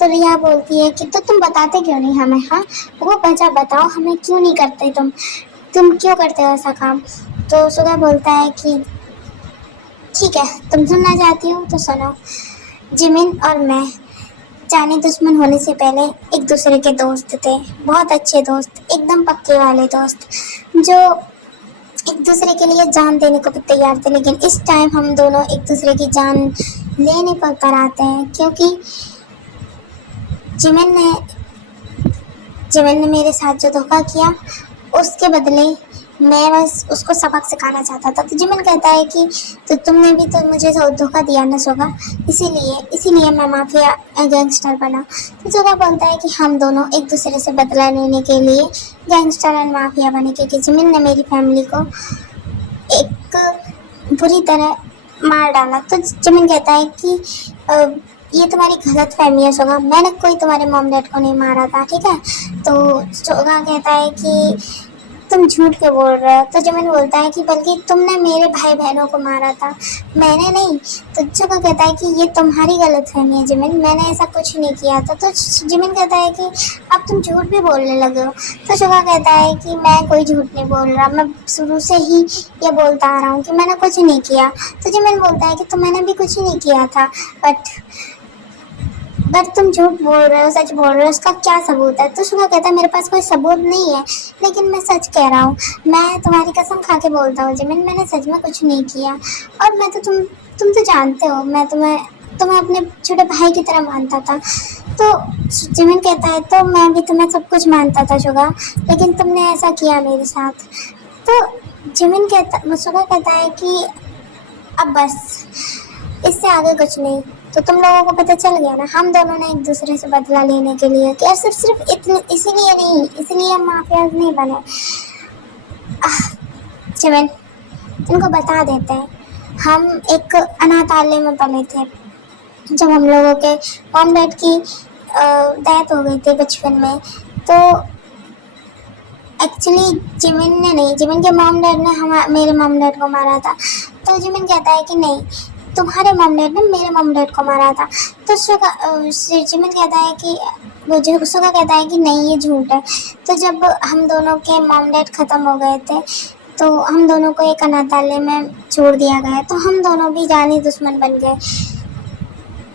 तो रिया बोलती है कि तो तुम बताते क्यों नहीं हमें? हाँ, वो वजह बताओ हमें, क्यों नहीं करते तुम क्यों करते हो ऐसा काम? तो सुगा बोलता है कि ठीक है तुम सुनना चाहती हो तो सुनो। जिमिन और मैं जाने दुश्मन होने से पहले एक दूसरे के दोस्त थे, बहुत अच्छे दोस्त, एकदम पक्के वाले दोस्त, जो एक दूसरे के लिए जान देने को भी तैयार थे। लेकिन इस टाइम हम दोनों एक दूसरे की जान लेने पर कराते हैं, क्योंकि जिमिन ने मेरे साथ जो धोखा किया उसके बदले मैं बस उसको सबक सिखाना चाहता था। तो जिमिन कहता है कि तो तुमने भी तो मुझे धोखा दिया ना सोगा, इसीलिए मैं माफिया गैंगस्टर बना। तो सोगा बोलता है कि हम दोनों एक दूसरे से बदला लेने के लिए गैंगस्टर एंड माफिया बने, क्योंकि जिमिन ने मेरी फैमिली को एक बुरी तरह मार डाला। तो जिमिन कहता है कि ये तुम्हारी गलत फहमी है सोगा, मैंने कोई तुम्हारे मॉम डैड को नहीं मारा था, ठीक है? तो सोगा कहता है कि तुम झूठ क्यों बोल रहे हो? तो जिमिन बोलता है कि बल्कि तुमने मेरे भाई बहनों को मारा था, मैंने नहीं। तो सोगा कहता है कि ये तुम्हारी गलत फहमी है जिमिन, मैंने ऐसा कुछ नहीं किया था। तो जिमिन कहता है कि अब तुम झूठ भी बोलने लगे हो। तो सोगा कहता है कि मैं कोई झूठ नहीं बोल रहा, मैं शुरू से ही ये बोलता आ रहा हूँ कि मैंने कुछ नहीं किया। तो जिमिन बोलता है कि तो मैंने भी कुछ नहीं किया था, बट तुम झूठ बोल रहे हो, सच बोल रहे हो, उसका क्या सबूत है? तो सुगा कहता है मेरे पास कोई सबूत नहीं है, लेकिन मैं सच कह रहा हूँ, मैं तुम्हारी कसम खा के बोलता हूँ जिमिन, मैंने सच में कुछ नहीं किया। और मैं तो तुम तो जानते हो मैं तुम्हें अपने छोटे भाई की तरह मानता था। तो जिमिन कहता है तो मैं भी तुम्हें सब कुछ मानता था सुगा, लेकिन तुमने ऐसा किया मेरे साथ। तो सुगा कहता है कि अब बस, इससे आगे कुछ नहीं। तो तुम लोगों को पता चल गया ना, हम दोनों ने एक दूसरे से बदला लेने के लिए किया, सिर्फ इसीलिए नहीं, इसलिए हम माफियाज नहीं बने। जिमिन इनको बता देते हैं, हम एक अनाथालय में पले थे जब हम लोगों के मॉम डैड की डेथ हो गई थी बचपन में। तो एक्चुअली जिमिन के मॉम डैड ने मेरे मॉम डैड को मारा था। तो जिमिन कहता है कि नहीं, तुम्हारे मॉम डैड ने मेरे मॉम डैड को मारा था। तो जिमिन कहता है कि वो जो सुगा कहता है कि नहीं ये झूठ है। तो जब हम दोनों के मॉम डैड ख़त्म हो गए थे तो हम दोनों को एक अनाथालय में छोड़ दिया गया, तो हम दोनों भी जानी दुश्मन बन गए।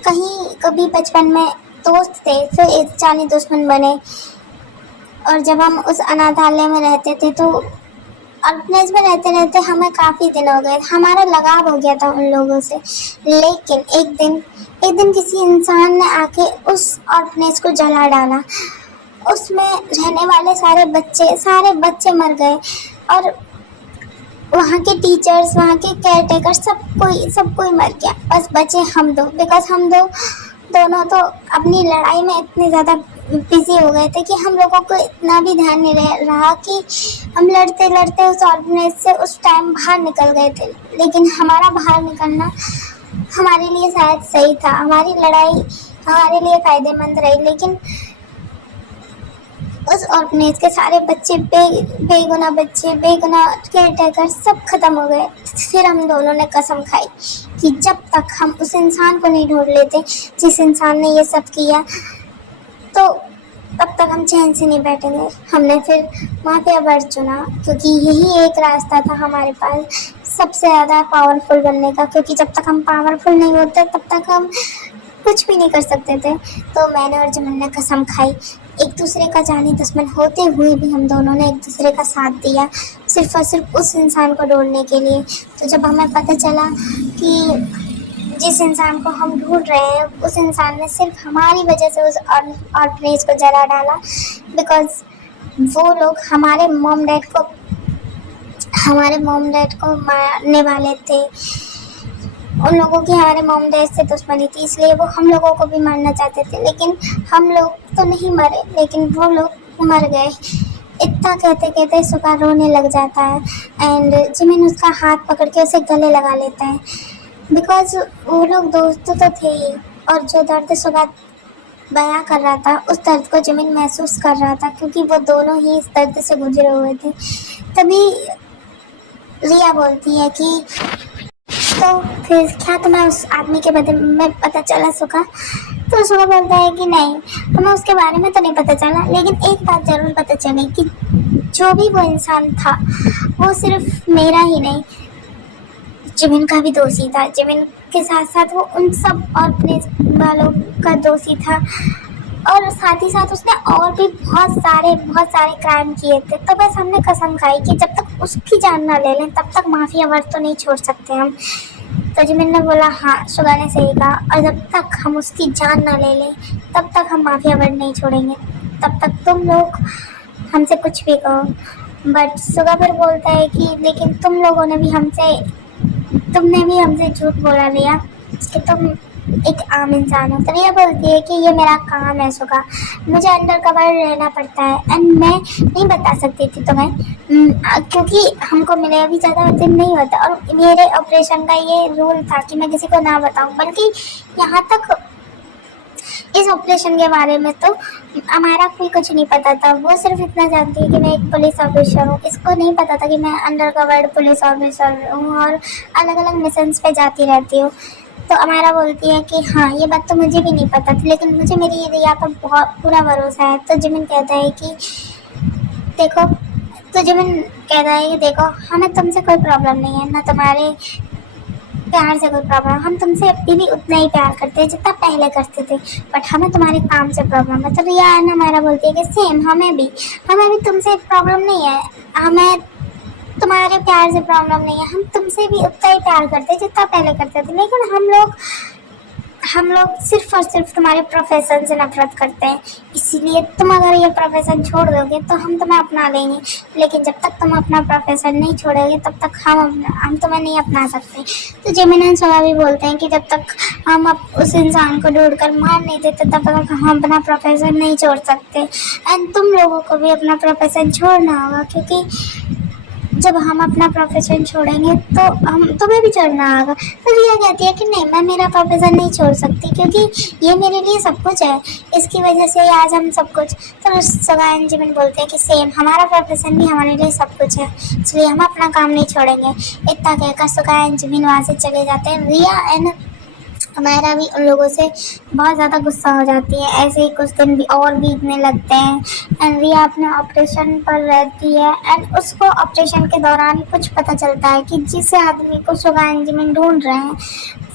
कहीं कभी बचपन में दोस्त थे, फिर एक जानी दुश्मन बने। और जब हम उस अनाथालय में रहते थे तो ऑर्फनेज में रहते रहते हमें काफ़ी दिन हो गए, हमारा लगाव हो गया था उन लोगों से। लेकिन एक दिन किसी इंसान ने आके उस ऑर्फनेज को जला डाला। उसमें रहने वाले सारे बच्चे मर गए और वहाँ के टीचर्स, वहाँ के केयर टेकर, सब कोई मर गया। बस बचे हम दो, बिकॉज हम दोनों तो अपनी लड़ाई में इतने ज़्यादा बिजी हो गए थे कि हम लोगों को इतना भी ध्यान नहीं रहा कि हम लड़ते लड़ते उस ऑर्फनेज से उस टाइम बाहर निकल गए थे। लेकिन हमारा बाहर निकलना हमारे लिए शायद सही था, हमारी लड़ाई हमारे लिए फ़ायदेमंद रही। लेकिन उस ऑर्फनेज के सारे बच्चे, बेगुनाह बच्चे, बेगुनाह केयर टेकर सब खत्म हो गए। फिर हम दोनों ने कसम खाई कि जब तक हम उस इंसान को नहीं ढूंढ लेते जिस इंसान ने ये सब किया, तो तब तक हम चैन से नहीं बैठेंगे। हमने फिर माफिया वर्ड चुना क्योंकि यही एक रास्ता था हमारे पास सबसे ज़्यादा पावरफुल बनने का, क्योंकि जब तक हम पावरफुल नहीं होते तब तक हम कुछ भी नहीं कर सकते थे। तो मैंने और जिमिन ने कसम खाई, एक दूसरे का जानी दुश्मन होते हुए भी हम दोनों ने एक दूसरे का साथ दिया, सिर्फ और सिर्फ उस इंसान को ढूंढने के लिए। तो जब हमें पता चला कि जिस इंसान को हम ढूंढ रहे हैं उस इंसान ने सिर्फ हमारी वजह से उस ऑर्फनेज को जला डाला, बिकॉज वो लोग हमारे मॉम डैड को मारने वाले थे। उन लोगों की हमारे मॉम डैड से दुश्मनी थी, इसलिए वो हम लोगों को भी मारना चाहते थे। लेकिन हम लोग तो नहीं मरे, लेकिन वो लोग मर गए। इतना कहते कहते सुगा रोने लग जाता है एंड जिमिन उसका हाथ पकड़ के उसे गले लगा लेता है, बिकॉज वो लोग दोस्त तो थे ही। और जो दर्द सुगा बयां कर रहा था उस दर्द को जिमिन महसूस कर रहा था, क्योंकि वो दोनों ही इस दर्द से गुजरे हुए थे। तभी रिया बोलती है कि तो फिर क्या तुम्हें उस आदमी के बारे में पता चला सुगा? तो सुगा बोलता है कि नहीं, तुम्हें उसके बारे में तो नहीं पता चला, लेकिन एक बात ज़रूर पता चली कि जो भी वो इंसान था वो सिर्फ मेरा ही नहीं, जिमिन का भी दोषी था। जिमिन के साथ साथ वो उन सब ऑर्फनेज वालों का दोषी था, और साथ ही साथ उसने और भी बहुत सारे क्राइम किए थे। तो बस हमने कसम खाई कि जब तक उसकी जान ना ले लें तब तक माफिया वर्ड तो नहीं छोड़ सकते हम। तो जिमिन ने बोला हाँ, सुगा ने सही कहा, और जब तक हम उसकी जान ना ले लें तब तक हम माफिया वर्ड नहीं छोड़ेंगे। तब तक तुम लोग हमसे कुछ भी कहो। बट सुगा फिर बोलता है कि लेकिन तुमने भी हमसे झूठ बोला रिया कि तुम एक आम इंसान हो। तो रिया बोलती है कि ये मेरा काम है सुगा, मुझे अंडर कवर रहना पड़ता है एंड मैं नहीं बता सकती थी तुम्हें, क्योंकि हमको मिले अभी ज़्यादा दिन नहीं होता और मेरे ऑपरेशन का ये रूल था कि मैं किसी को ना बताऊं। बल्कि यहाँ तक इस ऑपरेशन के बारे में तो हमारा कोई कुछ नहीं पता था, वो सिर्फ इतना जानती है कि मैं एक पुलिस ऑफिसर हूँ। इसको नहीं पता था कि मैं अंडर कवर्ड पुलिस ऑफिसर हूँ और अलग अलग मिशंस पे जाती रहती हूँ। तो अमायरा बोलती है कि हाँ, ये बात तो मुझे भी नहीं पता थी, लेकिन मुझे मेरी रिया पर बहुत पूरा भरोसा है। तो जिमिन कहता है कि देखो हमें तुमसे कोई प्रॉब्लम नहीं है, ना तुम्हारे प्यार से कोई प्रॉब्लम, हम तुमसे अभी भी उतना ही प्यार करते हैं जितना पहले करते थे, बट हमें तुम्हारे काम से प्रॉब्लम है। तो रिया हमारा बोलती है कि सेम, हमें भी तुमसे प्रॉब्लम नहीं है, हमें तुम्हारे प्यार से प्रॉब्लम नहीं है, हम तुमसे भी उतना ही प्यार करते हैं जितना पहले करते थे। लेकिन हम लोग सिर्फ और सिर्फ तुम्हारे प्रोफेशन से नफरत करते हैं, इसीलिए तुम अगर ये प्रोफेशन छोड़ दोगे तो हम तुम्हें अपना लेंगे, लेकिन जब तक तुम अपना प्रोफेशन नहीं छोड़ोगे तब तक हम तुम्हें नहीं अपना सकते। तो जिमिन और सुगा भी बोलते हैं कि जब तक हम उस इंसान को ढूंढ कर मार नहीं देते तब तक हम अपना प्रोफेशन नहीं छोड़ सकते। एंड तुम लोगों को भी अपना प्रोफेशन छोड़ना होगा, क्योंकि जब हम अपना प्रोफेशन छोड़ेंगे तो हम तुम्हें भी छोड़ना होगा। तो रिया कहती है कि नहीं, मैं मेरा प्रोफेशन नहीं छोड़ सकती क्योंकि ये मेरे लिए सब कुछ है, इसकी वजह से आज हम सब कुछ। तो सुगा एंड जिमिन बोलते हैं कि सेम, हमारा प्रोफेशन भी हमारे लिए सब कुछ है, इसलिए हम अपना काम नहीं छोड़ेंगे। इतना कहकर सुगा एंड जिमिन वहाँ से चले जाते हैं। रिया एंड हमारा भी उन लोगों से बहुत ज़्यादा गुस्सा हो जाती है। ऐसे ही कुछ दिन भी और बीतने लगते हैं एंड रिया अपने ऑपरेशन पर रहती है एंड उसको ऑपरेशन के दौरान कुछ पता चलता है कि जिस आदमी को सुगा एंड जिमिन ढूंढ रहे हैं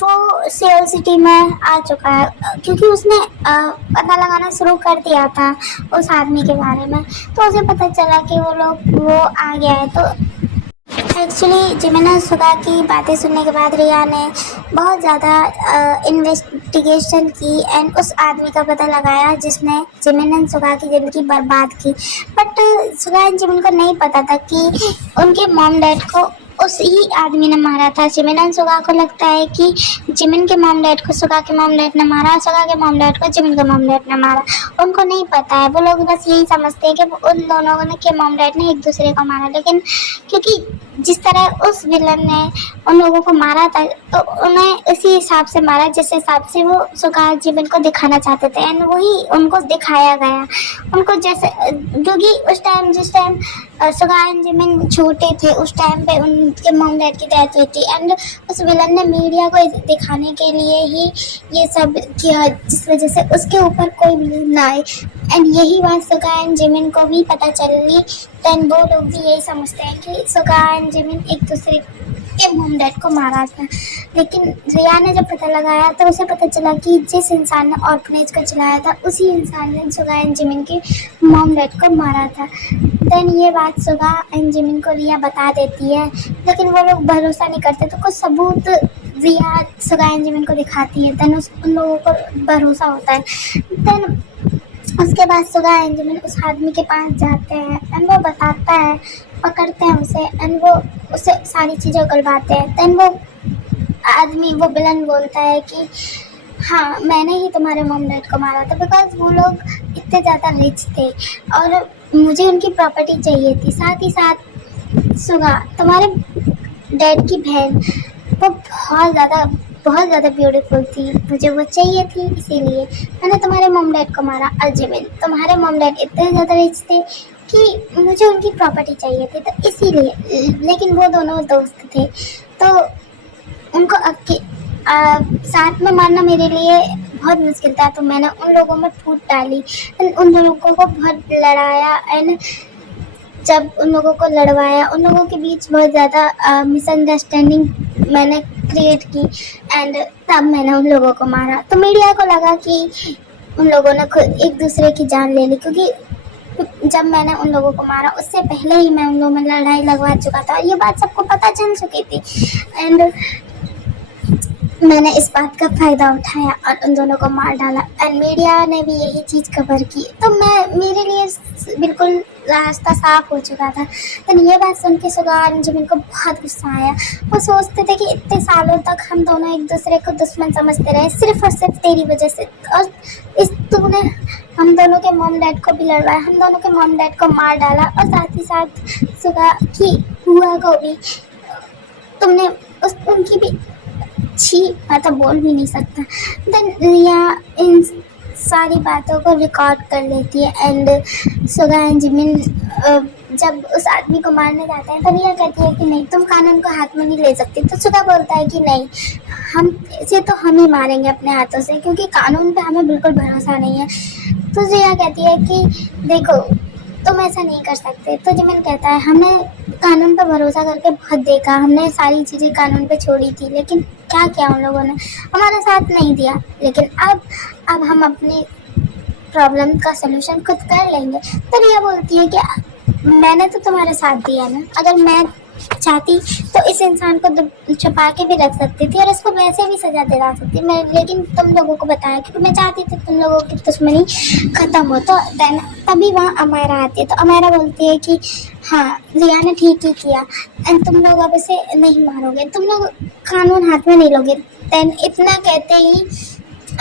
वो सियोल सिटी में आ चुका है, क्योंकि उसने पता लगाना शुरू कर दिया था उस आदमी के बारे में। तो उसे पता चला कि वो आ गया है। तो एक्चुअली जिमिन और सुगा की बातें सुनने के बाद रिया ने बहुत ज़्यादा इन्वेस्टिगेशन की एंड उस आदमी का पता लगाया जिसने जिमिन एंड सुगा की ज़िंदगी बर्बाद की। बट सुगा एंड जिमिन को नहीं पता था कि उनके मॉम डैड को उस ही आदमी ने मारा था। जिमिन एंड सुगा को लगता है कि जिमिन के मॉम डैड को सुगा के मॉम डैड ने मारा, सुगा के मॉम डैड को जिमिन के मॉम डैड ने मारा। उनको नहीं पता है, वो लोग बस यही समझते हैं कि उन दोनों ने के मॉम डैड ने एक दूसरे को मारा। लेकिन क्योंकि जिस तरह उस विलन ने उन लोगों को मारा था तो उन्हें इसी हिसाब से मारा जिस हिसाब से वो सुगा जिमिन को दिखाना चाहते थे एंड वही उनको दिखाया गया। उनको जैसे क्योंकि उस टाइम जिस टाइम सुगा एंड जिमिन छोटे थे उस टाइम पे उनके मॉम डैड की डेथ हुई थी एंड उस विलन ने मीडिया को दिखाने के लिए ही ये सब किया जिस वजह से उसके ऊपर कोई ब्लेम ना आए। एंड यही बात सुगा एंड जिमिन को भी पता चली। देन वो लोग भी यही समझते हैं कि सुगा एंड जिमिन एक दूसरे के मॉम डैड को मारा था। लेकिन रिया ने जब पता लगाया तो उसे पता चला कि जिस इंसान ने ऑर्फनेज को चलाया था उसी इंसान ने सुगा एंड जिमिन के मॉम डैड को मारा था। देन ये बात सुगा एंड जिमिन को रिया बता देती है, लेकिन वो लोग भरोसा नहीं करते। तो कुछ सबूत रिया सुगा एंड जिमिन को दिखाती है, देन उन लोगों को भरोसा होता है। देन उसके बाद सुगा एंड जिमिन उस आदमी के पास जाते हैं एंड वो बताता है, पकड़ते हैं उसे एंड वो उसे सारी चीज़ें उगलवाते हैं। देन वो आदमी वो विलन बोलता है कि हाँ, मैंने ही तुम्हारे मॉम डैड को मारा था बिकॉज वो लोग इतने ज़्यादा रिच थे और मुझे उनकी प्रॉपर्टी चाहिए थी। साथ ही साथ सुगा, तुम्हारे डैड की बहन वो बहुत ज़्यादा ब्यूटीफुल थी, मुझे वो चाहिए थी, इसीलिए मैंने तुम्हारे मॉम डैड को मारा। और जिमिन, तुम्हारे मॉम डैड इतने ज़्यादा रिच थे कि मुझे उनकी प्रॉपर्टी चाहिए थी, तो इसीलिए। लेकिन वो दोनों दोस्त थे तो उनको साथ में मारना मेरे लिए बहुत मुश्किल था, तो मैंने उन लोगों में फूट डाली एंड उन लोगों को बहुत लड़ाया एंड जब उन लोगों को लड़वाया उन लोगों के बीच बहुत ज़्यादा मिसअंडरस्टैंडिंग मैंने क्रिएट की एंड तब मैंने उन लोगों को मारा। तो मीडिया को लगा कि उन लोगों ने खुद एक दूसरे की जान ले ली, क्योंकि जब मैंने उन लोगों को मारा उससे पहले ही मैं उन लोगों में लड़ाई लगवा चुका था। ये बात सबको पता चल चुकी थी एंड मैंने इस बात का फ़ायदा उठाया और उन दोनों को मार डाला एंड मीडिया ने भी यही चीज़ कवर की। तो मेरे लिए बिल्कुल रास्ता साफ हो चुका था। तो ये बात सुन के सुगा एंड जिमिन को बहुत गुस्सा आया। वो सोचते थे कि इतने सालों तक हम दोनों एक दूसरे को दुश्मन समझते रहे सिर्फ और सिर्फ तेरी वजह से, और तूने हम दोनों के मॉम डैड को भी लड़वाया, हम दोनों के मॉम डैड को मार डाला और साथ ही साथ सुगा की हुआ को भी तुमने उनकी भी छी, मैं तो बोल भी नहीं सकता। देन रिया इन सारी बातों को रिकॉर्ड कर लेती है एंड सुगा एंड जिमिन जब उस आदमी को मारने जाते हैं तो रिया कहती है कि नहीं, तुम कानून को हाथ में नहीं ले सकती। तो सुगा बोलता है कि नहीं, हम ही मारेंगे अपने हाथों से, क्योंकि कानून पे हमें बिल्कुल भरोसा नहीं है। तो रिया कहती है कि देखो, तुम ऐसा नहीं कर सकते। तो जिमिन कहता है, हमने कानून पर भरोसा करके बहुत देखा, हमने सारी चीज़ें कानून पे छोड़ी थी, लेकिन क्या किया उन लोगों ने, हमारा साथ नहीं दिया। लेकिन अब हम अपनी प्रॉब्लम का सलूशन खुद कर लेंगे। तो रिया बोलती है कि मैंने तो तुम्हारा साथ दिया ना, अगर मैं चाहती तो इस इंसान को छुपा के भी रख सकती थी और इसको वैसे भी सजा दिला सकती मैं, लेकिन तुम लोगों को बताया क्योंकि मैं चाहती थी तुम लोगों की दुश्मनी ख़त्म हो। तो तभी वहाँ अमायरा आती है। तो अमायरा बोलती है कि हाँ, रिया ने ठीक ही किया एंड तुम लोग अब इसे नहीं मारोगे, तुम लोग कानून हाथ में नहीं लोगे। देन इतना कहते ही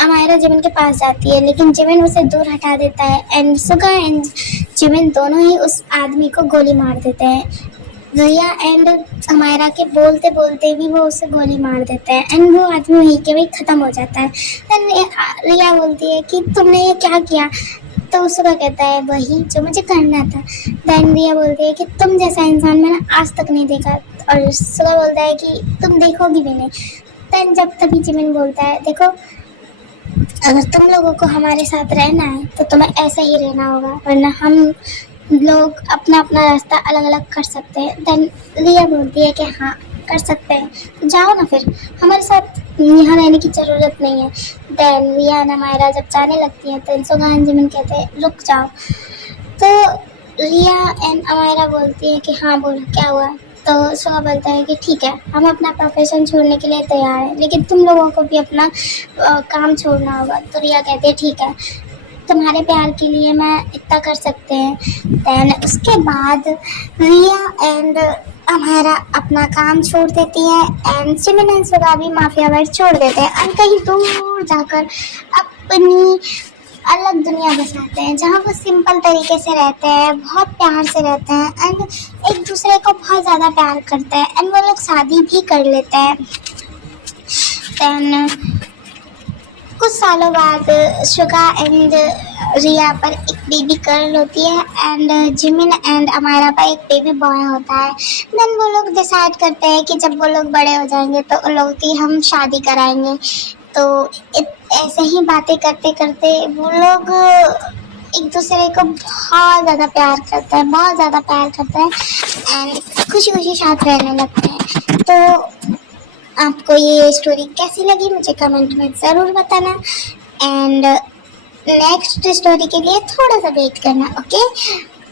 अमायरा जिमिन के पास जाती है, लेकिन जिमिन उसे दूर हटा देता है एंड सुगा एंड जिमिन दोनों ही उस आदमी को गोली मार देते हैं। रिया एंड हमारा के बोलते बोलते भी वो उसे गोली मार देते हैं एंड वो आदमी वहीं के वहीं ख़त्म हो जाता है। देन रिया बोलती है कि तुमने ये क्या किया, तो उसका कहता है वही जो मुझे करना था। देन रिया बोलती है कि तुम जैसा इंसान मैंने आज तक नहीं देखा, और सुगा बोलता है कि तुम देखोगी भी नहीं। देन जब तभी जिमिन बोलता है देखो, अगर तुम लोगों को हमारे साथ रहना है तो तुम्हें ऐसा ही रहना होगा, वरना हम लोग अपना अपना रास्ता अलग अलग कर सकते हैं। देन रिया बोलती है कि हाँ कर सकते हैं, तो जाओ ना फिर, हमारे साथ यहाँ रहने की ज़रूरत नहीं है। देन रिया एंड अमायरा जब जाने लगती हैं तो सुगा एंड जिमिन कहते हैं रुक जाओ। तो रिया एंड अमायरा बोलती है कि हाँ बोलो क्या हुआ। तो सुगा बोलता है कि ठीक है हम अपना प्रोफेशन छोड़ने के लिए तैयार हैं, लेकिन तुम लोगों को भी अपना काम छोड़ना होगा। तो रिया कहती है ठीक है, तुम्हारे प्यार के लिए मैं इतना कर सकते हैं। देन उसके बाद रिया एंड हमारा अपना काम छोड़ देती है एंड जिमिन एंड सुगा भी माफिया वर्ल्ड छोड़ देते हैं एंड कहीं दूर जाकर अपनी अलग दुनिया बसाते हैं, जहाँ वो सिंपल तरीके से रहते हैं, बहुत प्यार से रहते हैं एंड एक दूसरे को बहुत ज़्यादा प्यार करते हैं एंड वो लोग शादी भी कर लेते हैं। देन कुछ सालों बाद सुगा एंड रिया पर एक बेबी गर्ल होती है एंड जिमिन एंड अमायरा पर एक बेबी बॉय होता है। देन वो लोग डिसाइड करते हैं कि जब वो लोग बड़े हो जाएंगे तो उन लोगों की हम शादी कराएंगे। तो ऐसे ही बातें करते करते वो लोग एक दूसरे को बहुत ज़्यादा प्यार करते हैं, बहुत ज़्यादा प्यार करते हैं एंड खुशी खुशी साथ रहने लगते हैं। तो आपको ये स्टोरी कैसी लगी मुझे कमेंट में ज़रूर बताना एंड नेक्स्ट स्टोरी के लिए थोड़ा सा वेट करना, ओके।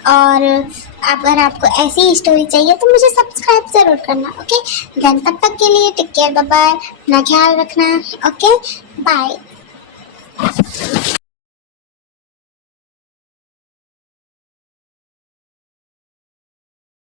और अगर आपको ऐसी स्टोरी चाहिए तो मुझे सब्सक्राइब ज़रूर करना, ओके। देन तब तक के लिए टेक केयर, बाय बाय, अपना ख्याल रखना, ओके बाय।